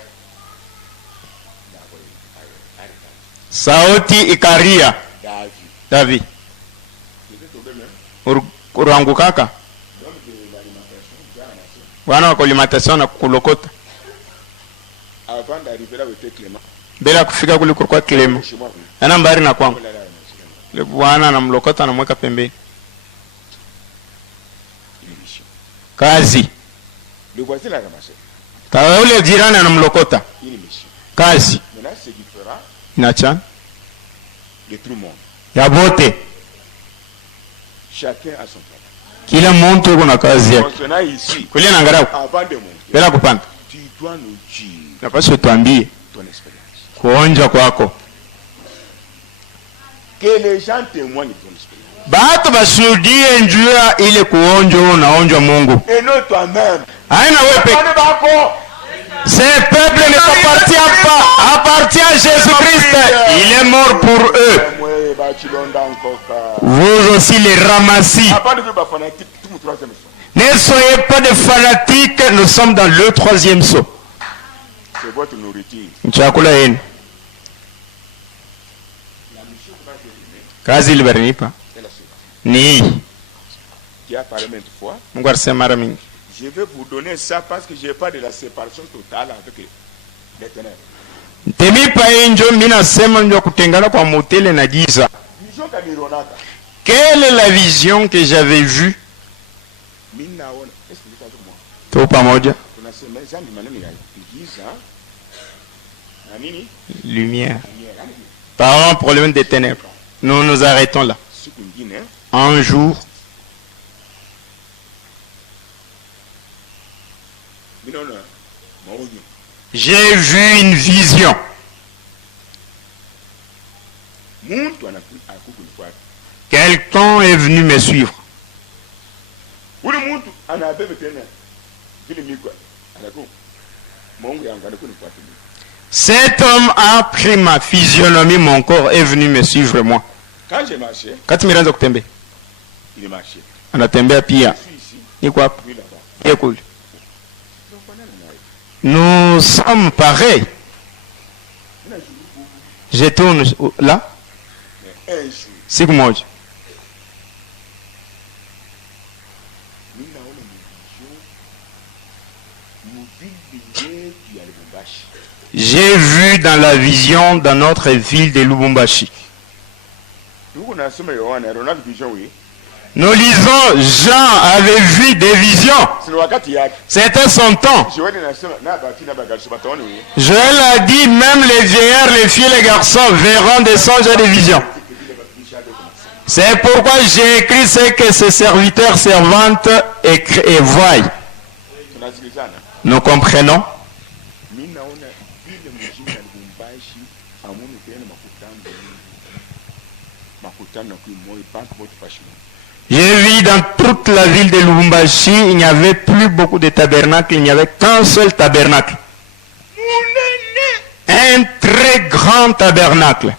sauti ikaria Davi urangukaka wana wakolimatasion na kulokota Avant d'arriver là où était Clément, bila kufika kule kulikuwa Kilemo chez moi, ana mbari na kwangu, là, le bwana anamlokota anamweka pembeni. une mission. Kazi Le voisin l'a ramassé. kawa ule jirani anamlokota Une mission. kazi Maintenant, ce qui fera inachana de tout le monde. ya bote, Chacun a son travail. kila mtu yuko na kazi yake. Fonctionnant ici, Kulia na ngarau avant de monter, bila kupanda, tu dois nous dire napaswa tuambie ton expérience. kuonja kwako, Que les gens témoignent de ton expérience. batu bashuhudie njuu ya ile kuonja unaonja Mungu, Et non toi-même. haina wewe peke. On est d'accord. Ce peuple ne t'appartient pas, appartient à Jésus-Christ. Il est mort pour eux. Ouais, bah, tu l'as encore pas. Vous aussi les ramassez. À part de faire fanatique, tout mon troisième son. Ne soyez pas des fanatiques, nous sommes dans le 3e saut. C'est votre nourriture. Chakula yenu. Kazi ilibarinipa C'est la suivante. ni hii. Qui a parlé maintes fois. Mungu alisema mara mingi, Je vais vous donner ça parce que je n'ai pas de la séparation totale avec les ténèbres. temipa hii njo mimi nasema ndio kutengana kwa motele na giza. Vision Kamironaka. Quelle est la vision que j'avais vue? Minaona. Est-ce que vous êtes avec moi? Tu pamoja? Tunasema zambi maneno ya giza. Na nini? Lumière. Parlons problème des ténèbres. Nous nous arrêtons là. Siku nyingine Un jour, minaona maonyo. j'ai vu une vision. Mtu anakukufuata. Quelqu'un est venu me suivre. Ule mtu anabebe tena vile miko anaku Mungu yangu anakunifuata. Cet homme a pris ma physionomie, mon corps est venu me suivre moi. Quand j'ai marché, Kati miraanza kutembea, il est marché. anatembea pia. Je suis ici, Niko hapa, lui là-bas. yeye kule. Donc on est là. Nous sommes pareils. Je tourne là, Mais un jour, siku moja minaona vision muvile yetu ya Lubumbashi. j'ai vu dans la vision dans notre ville de Lubumbashi. Tuko nasoma Yohana, Ronald vision oui. Nous lisons, Jean avait vu des visions. Sina wakati yake. C'était son temps. Joeli nasema na baki na bagasho bataoni oui. Joël a dit, même les vieillards, les filles, les garçons verront des songes et des visions. C'est pourquoi j'ai écrit ce que ses serviteurs, servantes et voient. Tunasikilizana. Nous comprenons. Minaona vile mjini ya Lubumbashi amuni tena makutano kwa moyo bantu bote fashi. J'ai vu dans toute la ville de Lubumbashi, il n'y avait plus beaucoup de tabernacles, il n'y avait qu'un seul tabernacle. Un très grand tabernacle.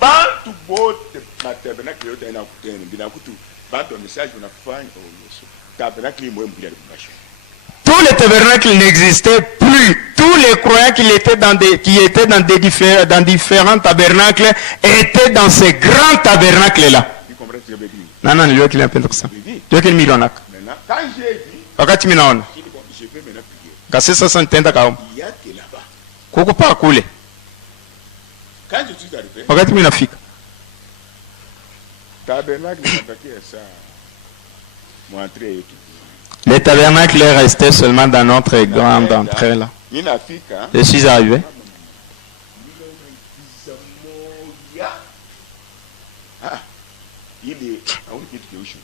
Bantu bote matabernacle yote yanakutana bila kutu bantu wa message unafanya Yesu. Tabernacle moyo mbili ya Lubumbashi. Tous les tabernacles n'existaient plus. Tous les croyants qui étaient dans différents tabernacles étaient dans ces grands tabernacles-là. Tu comprends ce que je veux dire? Nana niliwa kile napenda kusema. Ndio kile milionaka. Maintenant, quand j'ai dit, Wakati mimi naona, je dis bon, je vais maintenant prier. kasi sasa nitaenda kaomba. Il y a que là-bas. Kuko pa kule. Quand je suis arrivé, Wakati mimi nafika. tabernacle natakia ça. Montrer et tout. Le tabernacle est resté seulement dans notre grande entrée là. Ninafika. Je suis arrivé. Ah, il est au kitu kiushu.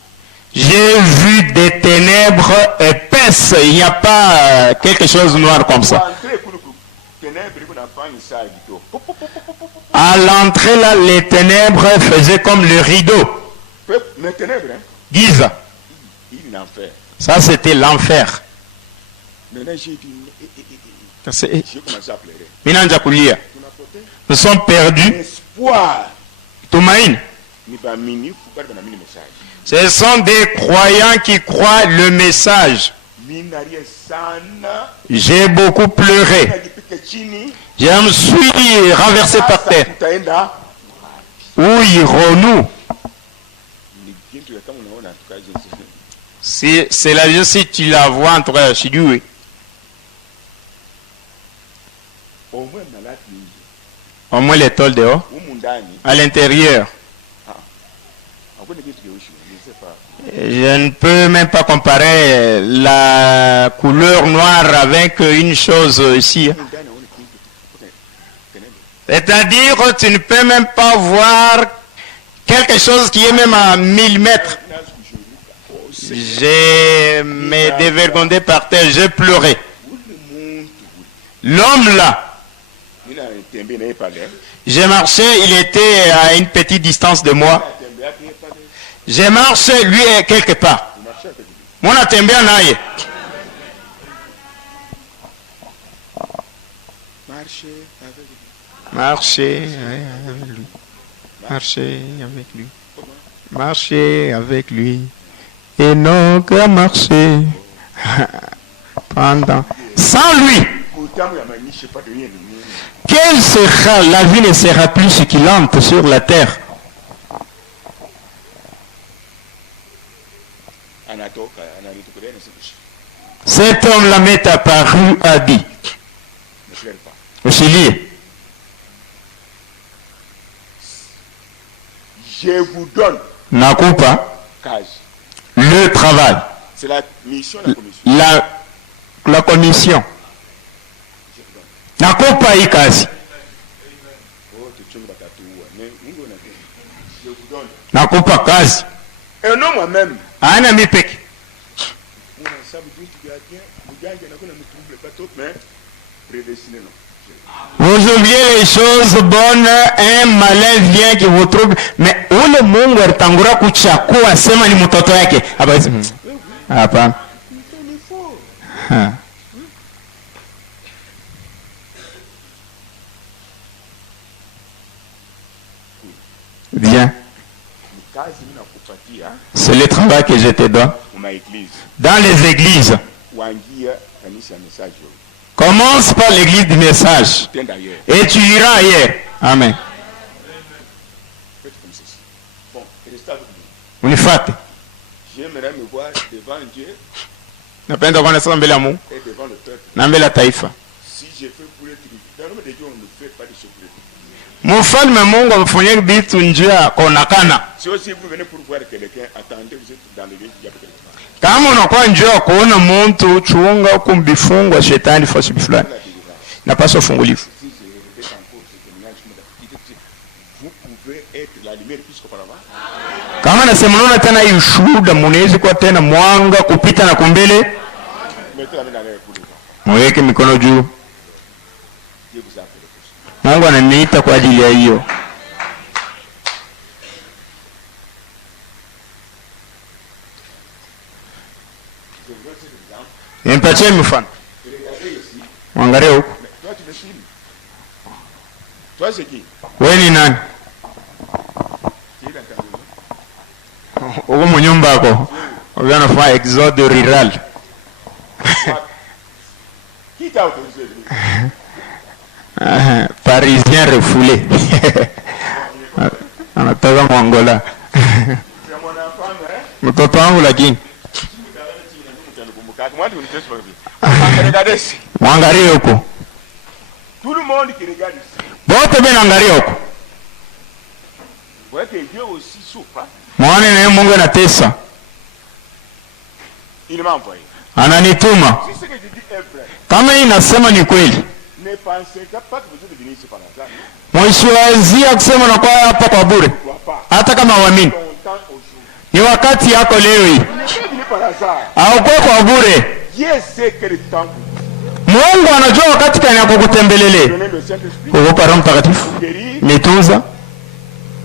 J'ai vu des ténèbres épaisses. Il n'y a pas quelque chose de noir comme ça. Entrer kule ténèbres kunafanya saa kidogo. À l'entrée là, les ténèbres faisaient comme le rideau. Mais ténèbres, hein, Giza. il est en enfer. Ça c'était l'enfer. Maintenant j'ai dit, Verset J'ai commencé à pleurer. Minanja kulia. Nous sommes perdus. Espoir. Tumaini. Ni ba mini fukari ba na mini message. Ce sont des croyants qui croient le message. Minarie sana. J'ai beaucoup pleuré. Najipika chini. Je me suis renversé par Sasa terre. tutaenda. Où irons-nous? Ni kitu ya kama unaona tukaje. Si c'est la vie, si tu la vois, en tout cas, je dis oui. Au moins malaki nje. Au moins les tôles dehors. Humu ndani. À l'intérieur. Hakuna kitu kiushi. Je sais pas. Je ne peux même pas comparer la couleur noire avec une chose ici. Humu ndani hauna kitu. C'est-à-dire, tu ne peux même pas voir quelque chose qui est même à 1000 mètres. J'ai me dévergondé par terre, j'ai pleuré. L'homme là, j'ai marché, il était à une petite distance de moi. J'ai marché, lui est quelque part. Mon atembea naye. Marcher avec lui. Marcher avec lui. Marcher avec lui. Et non qu'à marcher pendant. Sans lui, quelle sera, la vie ne sera plus succulente sur la terre. Cet homme-là m'est apparu à dit. Aussi je vous donne nakupa le travail. C'est la mission de la commission. La commission. Nakupa hii kazi. Nakupa kazi. Et non moi-même. Ana mipeke. Vous oubliez les choses bonnes, un malin vient qui vous trouble, mais ule Mungu alitangura kuchakua sema ni mtoto yake. Hapana. Bien. C'est le travail que je te donne. Dans les églises. Commence par l'église du message. Et tu iras ailleurs. Amen. Unifate. J'aimerais me voir devant Dieu. Napenda kuona sasa mbele ya Mungu na mbele ya taifa. Si je fais pour être dans le monde de Dieu, on ne fait pas de secret. Mfalme Mungu amfanyia vitu njia konakana. Si aussi vous venez pour voir quelqu'un, attendez, vous êtes dans l'église, il y a quelqu'un. Kama unakuwa njia kuona mtu chunga kumbifungwa shetani fasi fulani. Napaswa fungulivu. Vous pouvez être la lumière plus qu'auparavant. Kama nasema unaona tena hii ushuhuda mnaweza kuwa tena mwanga kupita na kumbele. Mettez la main dans l'air pour les gens. Mweke mikono juu. Dieu vous a appelé pour ça. Mungu ananiita kwa ajili ya hiyo. Nimpatie mfano. Mwangalie huko. Toi tu me filmes. Toi c'est qui? Wewe ni nani? Qui est dans ta maison? Uko mnyumba yako. Wewe unafanya exode rural. Qui t'a autorisé de venir? Parisien refoulé. Anatoka Mongola. C'est mon enfant, hein? Mtoto wangu lakini. Regardez ici. Mwangalie huko. Tout le monde qui regarde ici. Bote bena angalia huko. Vous voyez que Dieu aussi souffre. Mwana na Mungu anatesa. Il m'a envoyé. Ananituma. Si ce que je dis est vrai, Kama inasema ni kweli. ne pensez pas que vous êtes venu ici par hasard. Mwishiwazia kusema na kwa hapa kwa bure. Hata kama waamini. Longtemps aujourd'hui. Ni wakati yako leo hii. Vous n'êtes venu par hasard. Au kwa bure. Dieu sait quel temps Mungu anajua wakati gani ya kukutembelele. donner le Saint-Esprit. Kukupa Roho Mtakatifu. Guérir. Nitunza.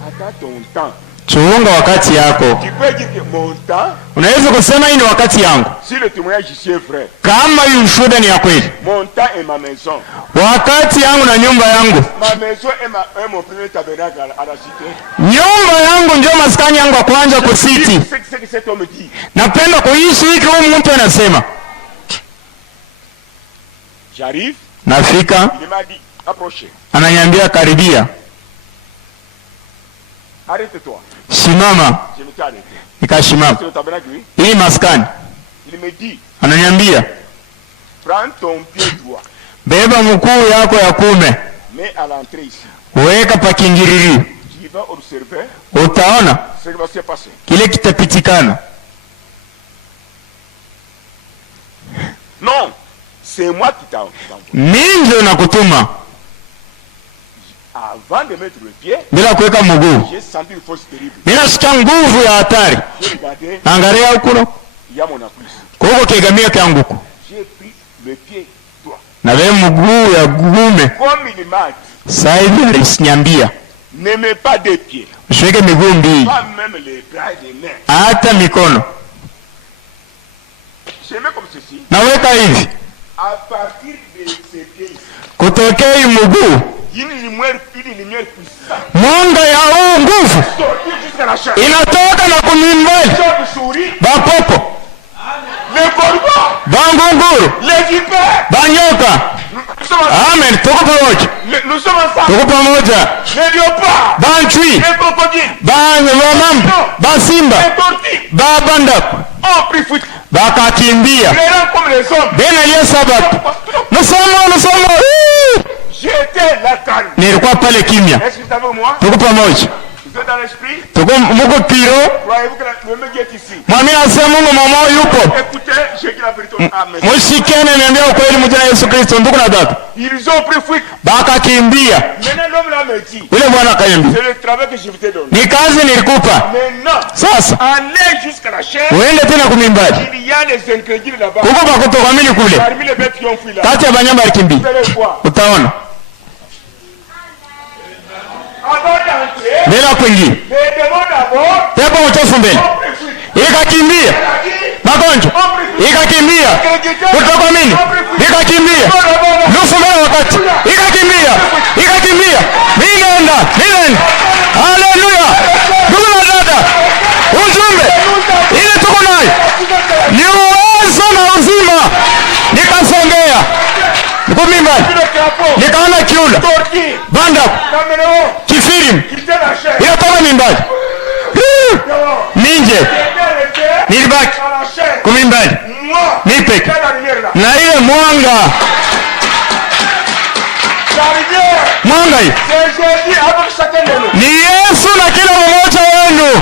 Attends ton temps. chunga wakati yako. Tu peux dire que mon temps, Unaweza kusema hii ni wakati yangu, si le témoignage ici est vrai, kama hii ushuhuda ni ya kweli. mon temps et ma maison. Wakati yangu na nyumba yangu. Ma maison est mon premier tabernacle à la cité. Nyumba yangu ndio maskani yangu ya kwanza kwa city. C'est ce que cet homme dit. Napenda kuishi hiki huyu mtu anasema. J'arrive, Nafika, il m'a dit, approchez. ananiambia karibia. Arrête-toi. Simama. Je me suis arrêté. Nikashimama. C'est le tabernacle, oui. Hii maskani. Il me dit, Ananiambia, prends ton pied droit, beba mkuu yako ya kume, mets à l'entrée ici. weka pa kingiriri. Tu vas observer Utaona ce qui va se passer. kile kitapitikana. Non, c'est moi qui t'envoie. Mimi ndio nakutuma. Avant de mettre le pied, Bila kuweka mguu. j'ai senti une force terrible. Ninasikia nguvu ya hatari. J'ai regardé, Angalia huko. il y a mon appui. Kuko kigamia kyanguko. J'ai pris le pied droit. Na wewe mguu ya gume. Comme il m'a dit, Sasa hivi alisinyambia. ne mets pas des pieds, Usiweke miguu mbili, pas même les bras et les mains. hata mikono. Je mets comme ceci. Naweka hivi. À partir de ces pieds ici, Kutokea hii mguu, une lumière puissante. mwanga ya huu nguvu Sortir jusqu'à la chair. inatoka na kumimbali. Chaque souris, Bapopo, les corbeaux, bangunguru, les vipères. banyoka. Nous sommes ensemble. Amen. Tuko pamoja. Nous sommes ensemble. Tuko pamoja. Les léopards, Banchui, les crocodiles, bamamba, basimba, les tortues babanda ont pris fuite. bakakimbia. Les rangs comme les hommes. Bena aliye sababu. Nusomo. J'étais là calme. Nilikuwa pale kimya. Est-ce que vous êtes avec moi? Tuko pamoja. Vous êtes dans l'esprit? Tuko muko piro. Croyez-vous que le mec est ici? Mwamini asema Mungu mama yupo. Écoutez, j'ai dit la vérité. Amen. Mushikene niambia ukweli mjana Yesu Kristo ndugu na dada. Ils ont pris fuite. Bakakimbia. Maintenant, l'homme là me dit, Ule bwana akaimbi. c'est le travail que je vous ai donné. Ni kazi nilikupa. Maintenant, Sasa allez jusqu'à la chair. uende tena kumimbali. Il y a les incrédules là-bas. Kuko bakutokamini kule. Parmi les bêtes qui ont fui là. Kati ya banyama alikimbia. Vous allez voir. Utaona. Avant d'entrer, Bila kuingia. les démons d'abord Pepo mchafu mbele. ont pris fuite. Ikakimbia. Magonjwa. Ikakimbia. Kutokamini. Ikakimbia. Nusu mbele wakati. Ikakimbia. Ninaenda. Haleluya. Ndugu na dada. Ujumbe. Ile tuko nayo. Ni uwezo na uzima. Nikasongea. Nikumimbali. Le crapaud, Nikaona kiula. tortille, Banda. caméléon, Kifirim. quitter la chair. Inatoka mimbali. Dehors. Ninje. J'étais resté Nilibaki. à la chair. Kumimbali. Moi, Nipe. j'étais la lumière là. Na ile mwanga. La lumière, Mwanga hii. c'est Jésus avec chacun de nous. Ni Yesu na kila mmoja wenu.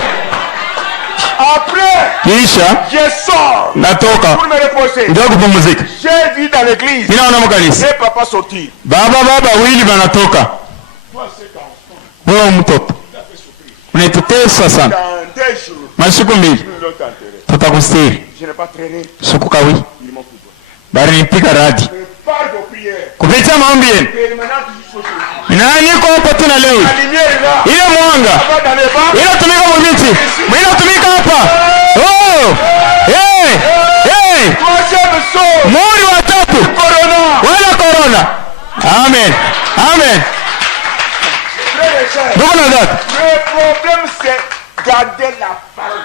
Après, Kisha je sors natoka pour me reposer. ndio kupumzika. J'ai vu dans l'église Ninaona mkanisa. et papa sortir. Baba wawili wanatoka. Toi, c'est quand Wewe mtoto. Unatutesa sana. dans 2 jours, Masiku mbili nous l'ont enterré. tutakustiri. Je n'ai pas traîné, Siku kawi. ils m'ont pris. Bali nipiga radi. Je parle de prière. Kupitia maombi yenu. Permanente jusqu'au jour. Na niko hapa tena leo. La lumière est là. Ile mwanga Va dans les bancs. inatumika mviti. Inatumika hapa. Oh! Hey! Troisième saut. Muri wa tatu. Corona. Wala corona. Amen. Frères et sœurs, Ndugu na dada. le problème c'est garder la parole.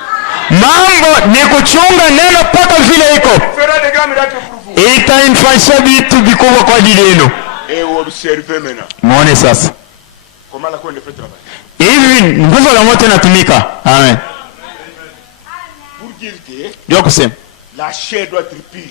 Mambo ni kuchunga neno mpaka vile iko. Fera des grands miracles pour vous. Itainfanyisha vitu vikubwa kwa ajili yenu. Et observez maintenant Muone sasa. comment la cour fait travail. Hivi nguvu la moto inatumika. Amen. Pour dire que Ndio kusema. la chair doit être pure.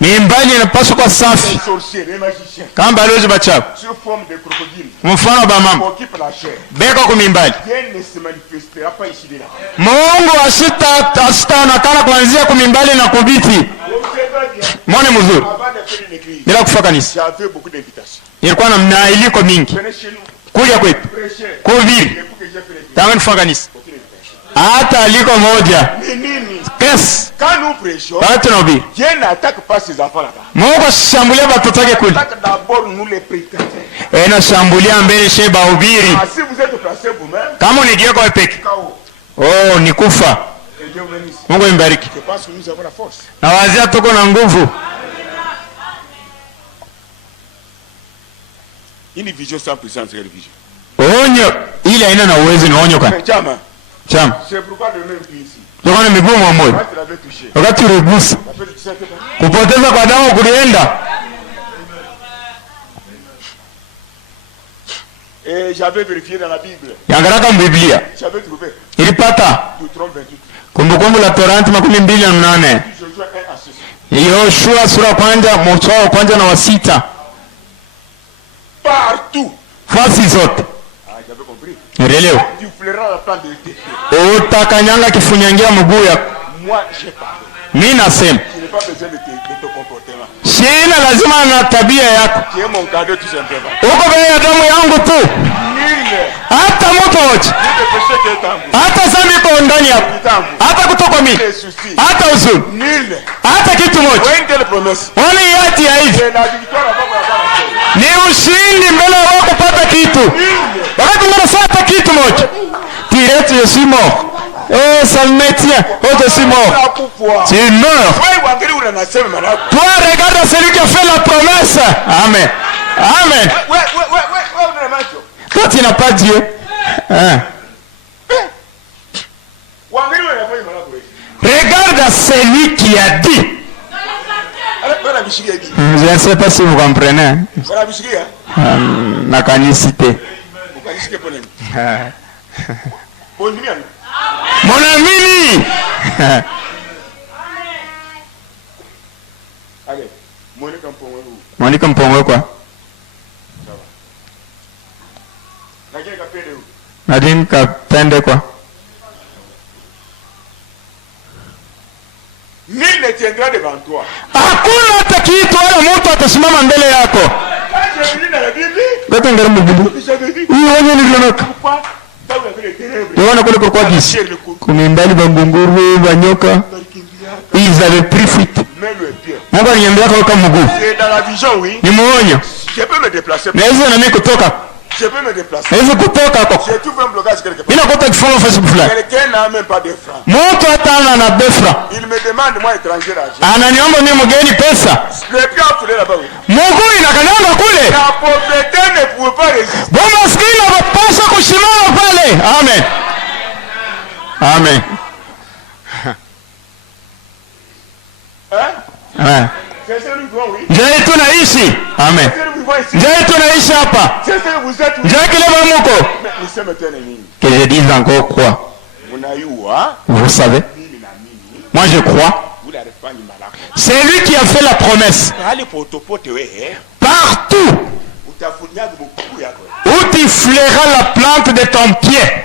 Mimbali inapaswa kuwa safi Les sorciers, les magiciens, kama balozi bachafu. sous forme de crocodile, Mfano ba mama. occupent la chair. Beka kumimbali. Dieu ne se manifestera pas ici de là. Mungu asitaonekana kuanzia kumimbali na kubiti. Observez bien. Mwone mzuri. Avant de faire une église, Bila kufa kanisa. j'avais beaucoup d'invitations. Ilikuwa na mnailiko mingi. Venez chez nous, Kuja kwetu. prêchez. Kuhubiri. Et pour que j'ai fait l'église, Tangu nifa kanisa. aucune invitation. Hata aliko moja. Mais nini, Kes. quand nous prêchons, Bado tunahubiri. Dieu n'attaque pas ses enfants là-bas. Mungu ashambulia watoto wake Il kule. attaque d'abord nous les prédicateurs. Inashambulia mbele sheba ubiri. Ah, si vous êtes placé vous-même, Kama unigiweka wewe peke. KO. Oh, ni kufa. Que Dieu vous bénisse. Mungu imbariki. Je pense que nous avons la force. Na wazia tuko na nguvu. Une vision sans puissance, c'est une vision. Onyo ile haina na uwezo ni onyo kana. Chama. Chama. C'est pourquoi le même qui ici. Tuko na miguu mmoja. Quand tu l'avais touché. Wakati uligusa. Ça fait du 5 ans. Kupoteza kwa damu kulienda. Et j'avais vérifié dans la Bible. Yangaraka mbiblia. J'avais trouvé. Ilipata. Deutéronome 28. Kumbukumbu la Torati 28:8. Josué 1 à 6. Yoshua sura kwanza mstari wa kwanza na wa 6. Partout. Fasi zote. Ah, j'avais compris. Nielewa. Tu flairas la plante de tes. Utakanyanga kifunyangia mguu ya. Moi, j'ai parlé. Mimi nasema. Tu n'as pas besoin de ton comportement. Shina lazima na tabia yako. Tu es mon cadeau tout simplement. Uko mbele ya damu yangu tu. Nul. Hata mtu wote. Ni de péché qui est en vous. Hata sami iko ndani yako. Hata kutoka mimi. Les soucis. Hata uzuri. Nul. Hata kitu moja. Pour une telle promesse. Wani yati ya hivi. C'est la victoire avant la barre. Ni ushindi mbele ya kupata kitu. Wakati unafuata kitu moja. Direct je suis mort. Oh, ça me tient. Oh, je suis mort. Tu meurs. Toi, regarde celui qui a fait la promesse. Amen. Amen. Toi, tu n'as pas Dieu. Hein? Regarde celui qui a dit. Je ne sais pas si vous comprenez. La canicité. Mon ami. Allez, Monica Mpongwe quoi? Nadine Kapende quoi? Nul ne tiendra devant toi. Hakuna hata kitu wala mtu atasimama mbele yako. J'ai vu dans la Bible. Ngoja ngere mbili. J'avais dit. Hii wewe niliona. Pourquoi? Là où il y avait les ténèbres. Unaona kule kwa giza. Kumimbali bangunguru banyoka. Ils avaient pris fuite. Mais le pied. Mungu aliniambia kwa mguu. C'est dans la vision, oui. Ni muonyo. Je peux me déplacer. Naweza na mimi kutoka. Je peux me déplacer. Naweza kutoka hapo. J'ai trouvé un blocage quelque part. Bila kutoka kifungo Facebook fulani. Quelqu'un n'a même pas de francs. Mtu hata ana na befra. Il me demande, moi, étranger, l'argent. Ananiomba mimi mgeni pesa. Le pied a foulé là-bas, oui. Mguu inakanyanga kule. La pauvreté ne pouvait pas résister. Bwana maskini anapaswa kusimama pale. Amen. Amen. Hein? C'est celui qui voit, oui. Njoo tunaishi. Amen. C'est celui qui voit ici. Njoo tunaishi hapa. C'est celui que vous êtes, oui. Njoo kile bamuko. Mais nous sommes éternels. Que je dise encore quoi? Vous savez? Moi je crois. C'est lui qui a fait la promesse. Partout où tu flairas la plante de ton pied.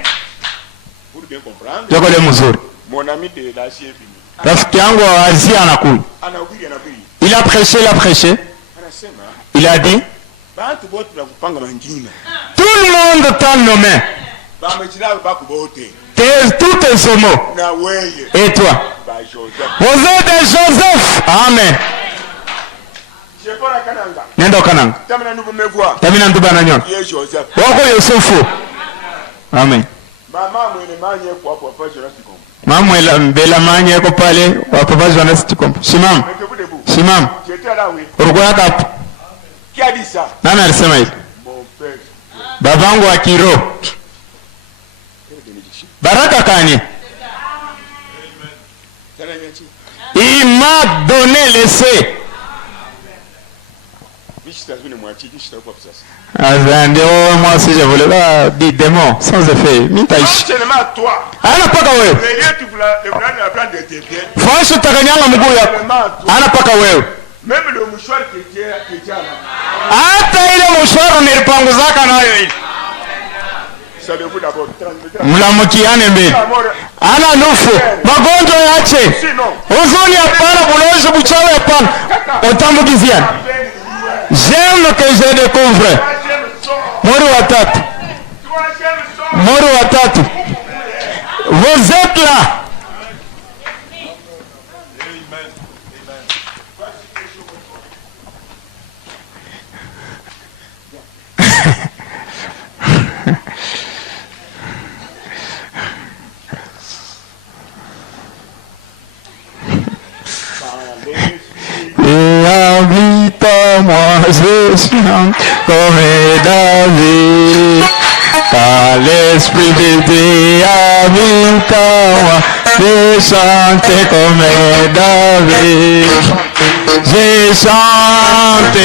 Mon ami de la CFI. Rafiki yangu wa Asia anakuja. Il a prêché. Il a dit tout le monde t'a nommé. Tous tes homos. Et toi? Vous êtes Joseph. Amen. Nenda kananga. Tamina nduba na nyona. Wako Yusufu. Amen. Mama ela mbela manye yako pale wa papa Jonas Tikompo. Simama. Simama. Ulikuwa hapo. Nani alisema hivi? Babangu wa kiroho. Baraka kani? Il m'a donné l'essai. Moi aussi je voulais pas dire des mots sans effet. Ana paka wewe. Fasho takanyanga mguu yako. Ana paka wewe. Même le mouchoir que tu as là. Hata ile mshwaro nilipanguzaka nayo ile. Savez-vous d'abord Mlamukiane mbele. Ana nufu. Magonjwa yache. Huzuni hapana, bulozi buchawi hapana. Utambukiziana. J'aime que je découvre. Mori watatu. Mori watatu. Vous êtes là. je chante comme David. Car l'Esprit de Dieu habite en moi, je chante comme David. Je chante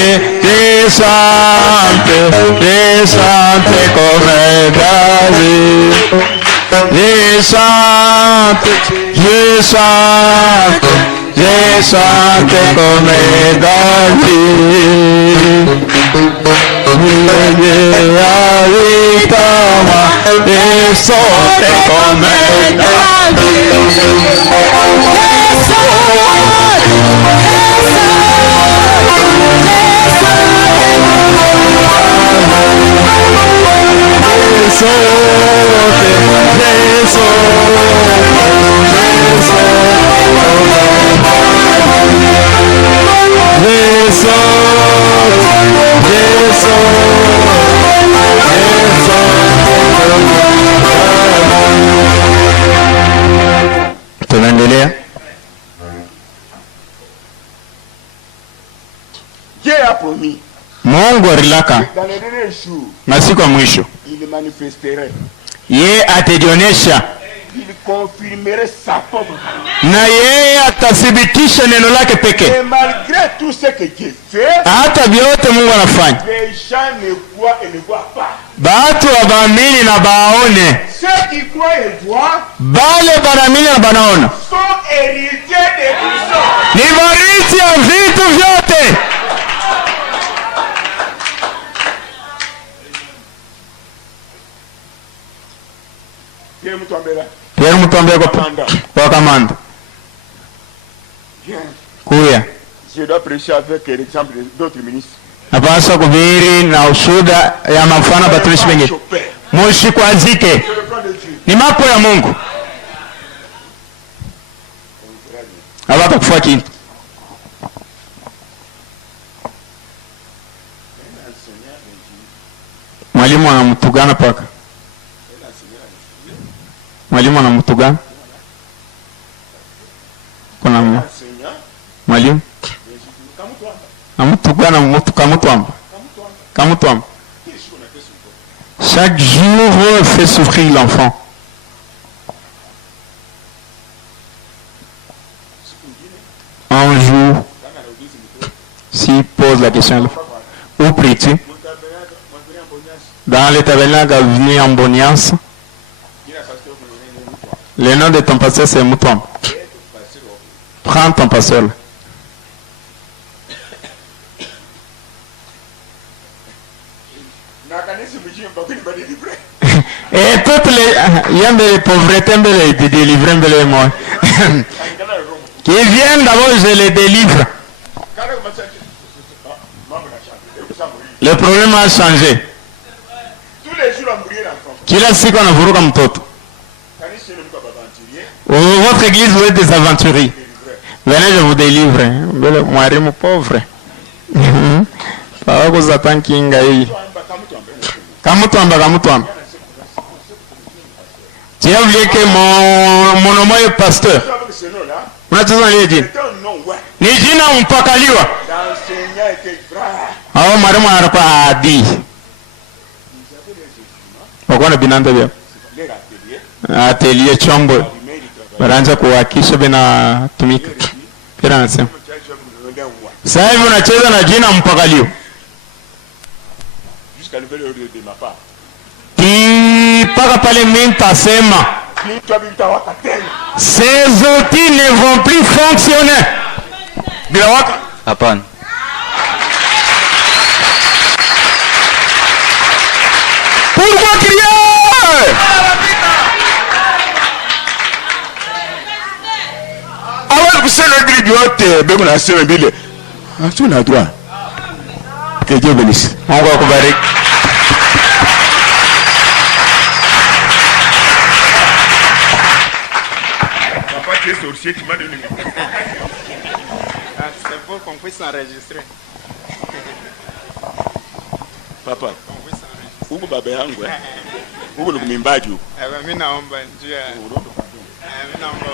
comme David. Je chante comme David. Dieu habite en moi, je chante comme tunaendelea. Dieu a promis Mungu alilaka dans les derniers jours, masiku ya mwisho il manifesterait, yeye atajionyesha il confirmerait sa propre parole. na yeye atathibitisha neno lake pekee. Et malgré tout ce que Dieu fait, Hata vyote Mungu anafanya, les gens ne croient et ne voient pas. batu wabaamini na baone, Ceux qui croient et voient bale banaamini na banaona sont héritiers de tout ça. ni varithi ya vitu vyote. Pierre Mutambela, Pierre Mutombe kwa kamanda viens. kuya Je dois prêcher avec l'exemple d'autres ministres. napaswa kuhubiri na ushuda ya mafano batumishi wengine. Chopin, Mushikwazike, c'est le plan de Dieu. ni mapo ya Mungu, hapata kufua kintu. Mwalimu anamtugana paka, mwalimu anamtugana, kuna Enseignant, mwalimu amutugana mutu kamutwamba. Chaque jour fait souffrir l'enfant. Un jour, s'il pose la question, où pries-tu? Dans le tabernacle venu en Bonias. Le nom de ton pasteur c'est Mouton. Prends ton pasteur. Et toutes les, les pauvretés, les délivrés, moi. Qui viennent d'abord, je les délivre. Le problème a changé. tous les jours, on brûle l'enfant. Kila siku anavuruga mtoto. Votre église, vous êtes des aventuriers. Venez, je vous délivre. Mbele mwarimu pauvre. Pawako za tankinga hii. Kamutwamba. Tu as oublié que mon nom est pasteur. Unacheza nini jina? Ni jina mpakaliwa. L'enseignant était brave. Hao mwalimu anakuwa adi. Wakona binanda bia. Atelier chombo. Baranja kuhakisha bina tumika. Kila anasema. Sasa hivi unacheza na jina mpakaliwa. Jusqu'à nouvelle heure de ma part. Mpaka pale mimi nitasema ces outils ne vont plus fonctionner. Bila waka? Hapana. Pourquoi crier? Awali kusema bibi yote bego na sema bile. Hatuna droit. Que Dieu bénisse. Mungu akubariki. Papa qui est sorcier qui m'a donné. C'est pour qu'on puisse enregistrer. Papa. Huko baba yangu huko ni kumimbaji huko. Mimi naomba njia. Mimi naomba.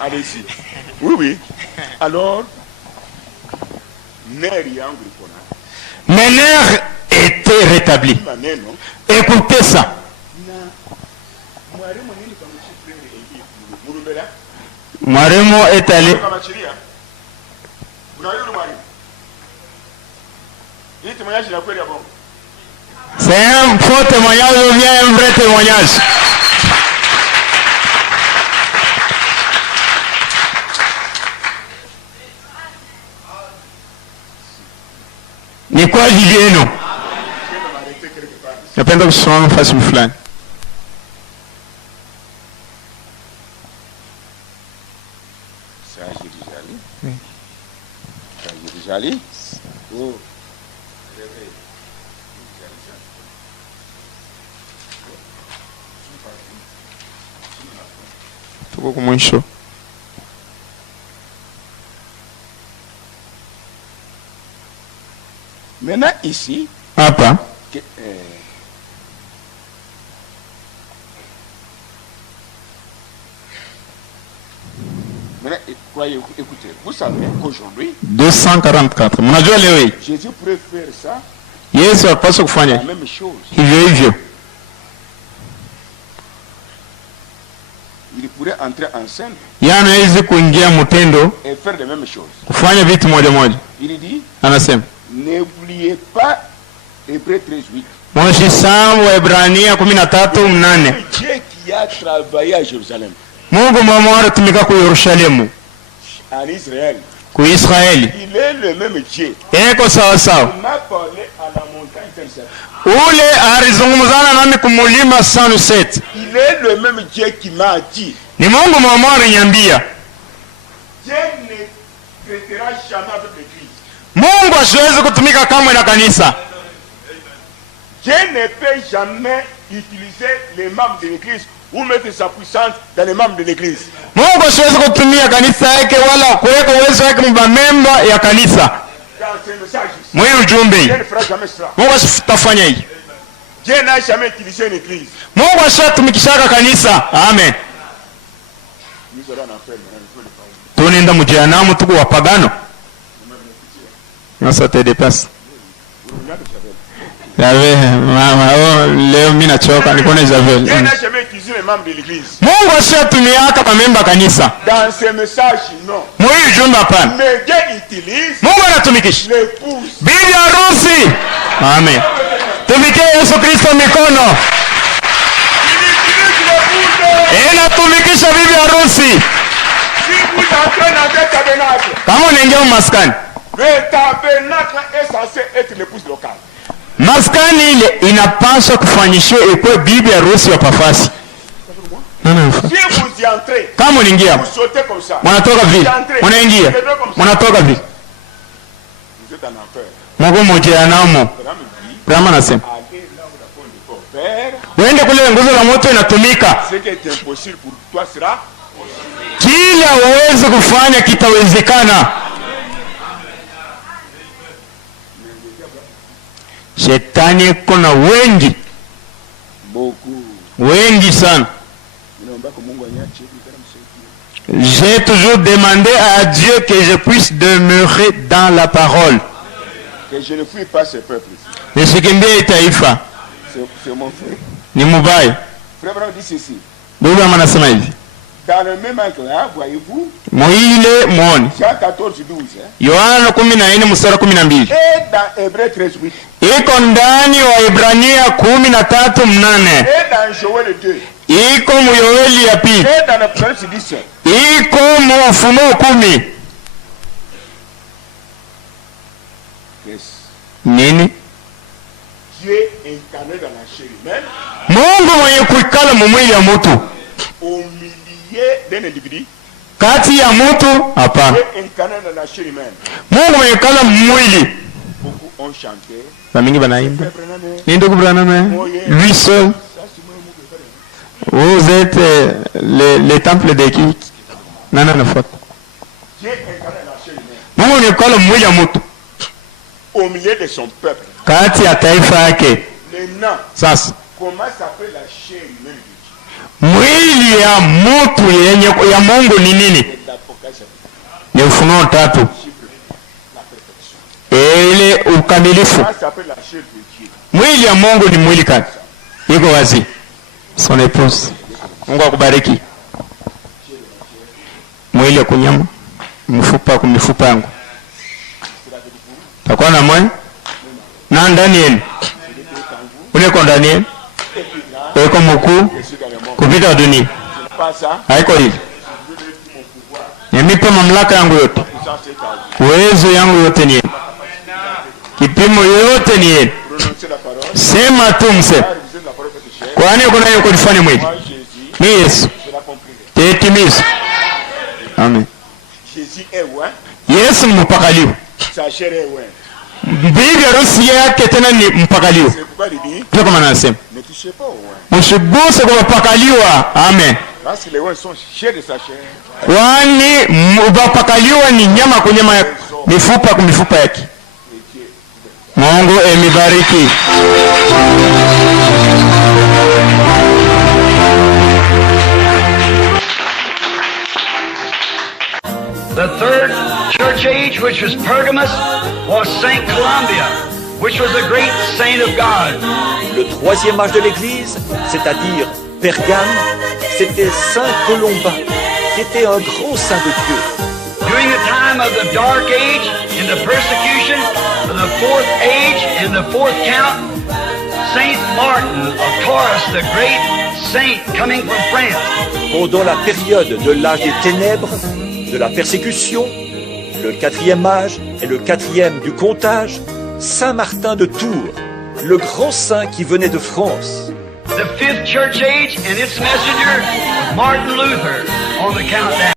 Allez ici. Oui. Alors, neri yangu iko na. Mes nerfs étaient rétablis. maneno Écoutez ça. na mwalimu nini kama chifrere ingi murumbera Mwalimu est allé. kama chiria unayuri mwalimu hii témoignage la kweli ya bongo. C'est un faux témoignage ou bien un vrai témoignage? Ni kwa ajili yenu. Napenda kusimama fasi fulani. Jali. Oh. Tuko kumwisho. Maintenant ici, Hapa maintenant, croyez, écoutez, vous savez qu'aujourd'hui, 244. Mnajua leo hii Jésus pourrait faire ça, Yesu alipaswa la kufanya même chose. hivyo hivyo. Il pourrait entrer en scène Yeye anaweza kuingia mtendo et faire les mêmes choses. kufanya vitu moja moja. Il dit, Anasema n'oubliez pas Hébreux 13:8. Msisahau Waebrania 13:8. Dieu qui a travaillé à Jérusalem, Mungu mmoja alitumika ku Yerusalemu, en Israël, ku Israeli. il est le même Dieu. Eko sawa sawa. Il m'a parlé à la montagne Sainte. Ule alizungumzana nami kumulima Sunset. Il est le même Dieu qui m'a dit, Ni Mungu mmoja aliniambia, Dieu ne traitera jamais avec l'Église. Mungu asiwezi kutumika kamwe na kanisa. Dieu ne peut jamais utiliser les membres de l'Église ou mettre sa puissance dans les membres de l'Église. Mungu asiwezi kutumia kanisa yake wala kuweka uwezo wake mbamemba ya kanisa. Dans ce message, Mwe ujumbe Dieu hii. ne fera jamais cela. Mungu asitafanya hii. Dieu n'a jamais utilisé une église. Mungu ashatumikishaka kanisa. Amen. Nous allons en faire maintenant. Tunaenda mjehanamu tuko wapagano. Sasa tedepasa. Yave mama leo mimi nachoka nilikuwa na Dieu Isabel. n'a jamais utilisé les membres de l'église. Mungu ashatumiaka bamemba kanisa. Dans ce message, non. Mwe ujumbe hapana. Mais Dieu utilise Mungu anatumikisha l'épouse. bibi harusi. Amen. Tumikie Yesu Kristo mikono. Il utilise l'épouse. Inatumikisha bibi harusi. Si vous entrez dans un tabernacle, Kama unaingia maskani. le tabernacle est censé être l'épouse locale. Maskani ile inapaswa kufanyishwa ikuwe bibi harusi wa pafasi. Si vous y entrez, Kama unaingia, vous sautez comme ça. mnatoka vile. Unaingia, mnatoka vile. Vous êtes en enfer. Mungu mjehanamu. Abraham dit, Brahma anasema, allez là où la porte du corps père, uende kule nguzo la moto inatumika. ce qui est impossible pour toi sera. Kila uweze kufanya kitawezekana. Shetani kuna wengi, Beaucoup. wengi sana. Inaomba kwa Mungu anyache msaidie. J'ai toujours demandé à Dieu que je puisse demeurer dans la parole. Que je ne fuis pas ce peuple ici. Nisikimbie taifa. C'est mon frère. Ni mubaya. Frère Abraham dit ceci. Ndugu anasema hivi. Dans le même angle, hein, voyez-vous, Muile muone. Jean 14:12. Hein, Yohana 14 mstari 12. et dans Hébreux 13:8. Iko ndani wa Ibrania 13:8. Et dans Joël 2. Iko mu Yoeli ya pili. Et dans Apocalypse 10. Iko mu Ufunuo 10. Yes. Nini? Dieu incarné dans la chair humaine, Mungu mwenye kuikala mu mwili ya mtu. au milieu d'un individu, Kati ya mtu hapana. Dieu incarné dans la chair humaine. Mungu mwenye kala mwili. Beaucoup ont chanté. Bamingi banaimba. Frère Branham, Ni ndugu Branham. Lui seul. ça, c'est moi, mon frère. Vous êtes le temple de qui? Nana nafuata. Dieu incarné dans la chair humaine, Mungu mwenye kala mwili ya mtu. au milieu de son peuple. Kati ya taifa yake. Maintenant, Sasa comment s'appelle la chair humaine de mwili ya mtu yenye ya Mungu ni nini? Dieu? L'Apocalypse, Ni Ufunuo 3. la perfection. ile ukamilifu. Ça s'appelle la chair de Dieu. Mwili ya Mungu ni mwili kani, iko wazi. Son épouse, Mungu akubariki. Mwili ya kunyama, mfupa kwa mifupa yangu. Takuwa na mwe na ndani yenu. Ule kwa ndani yenu. Eko mkuu kupita dunia. Haiko hivi. Nimepa mamlaka yangu yote. Uwezo yangu yote ni yenu. Kipimo yote ni yenu. Sema tu msema. Kwani kuna yuko nifanye mwili? Ni Yesu. Tetimizo. Amen. Yesu ni mpakaliwa. Bibi harusi yake tena ni mpakaliwa. Ndio kama nasema. Mshiguse kwa mpakaliwa. Amen. Kwani mpakaliwa ni nyama kwa nyama yake, mifupa kwa mifupa yake. Mungu emibariki. The third church age, which was Pergamos, was Saint Columbia, which was a great saint of God. Le troisième âge de l'Église, c'est-à-dire Pergame, c'était Saint Colomba, qui était un grand saint de Dieu. During the time of the Dark Age, in the persecution of the fourth age, in the fourth count, Saint Martin of Tours, the great saint coming from France. Pendant la période de l'âge des ténèbres, de la persécution, le quatrième âge et le quatrième du comptage, Saint Martin de Tours, le grand saint qui venait de France. The fifth church age and its messenger, Martin Luther, on the countdown.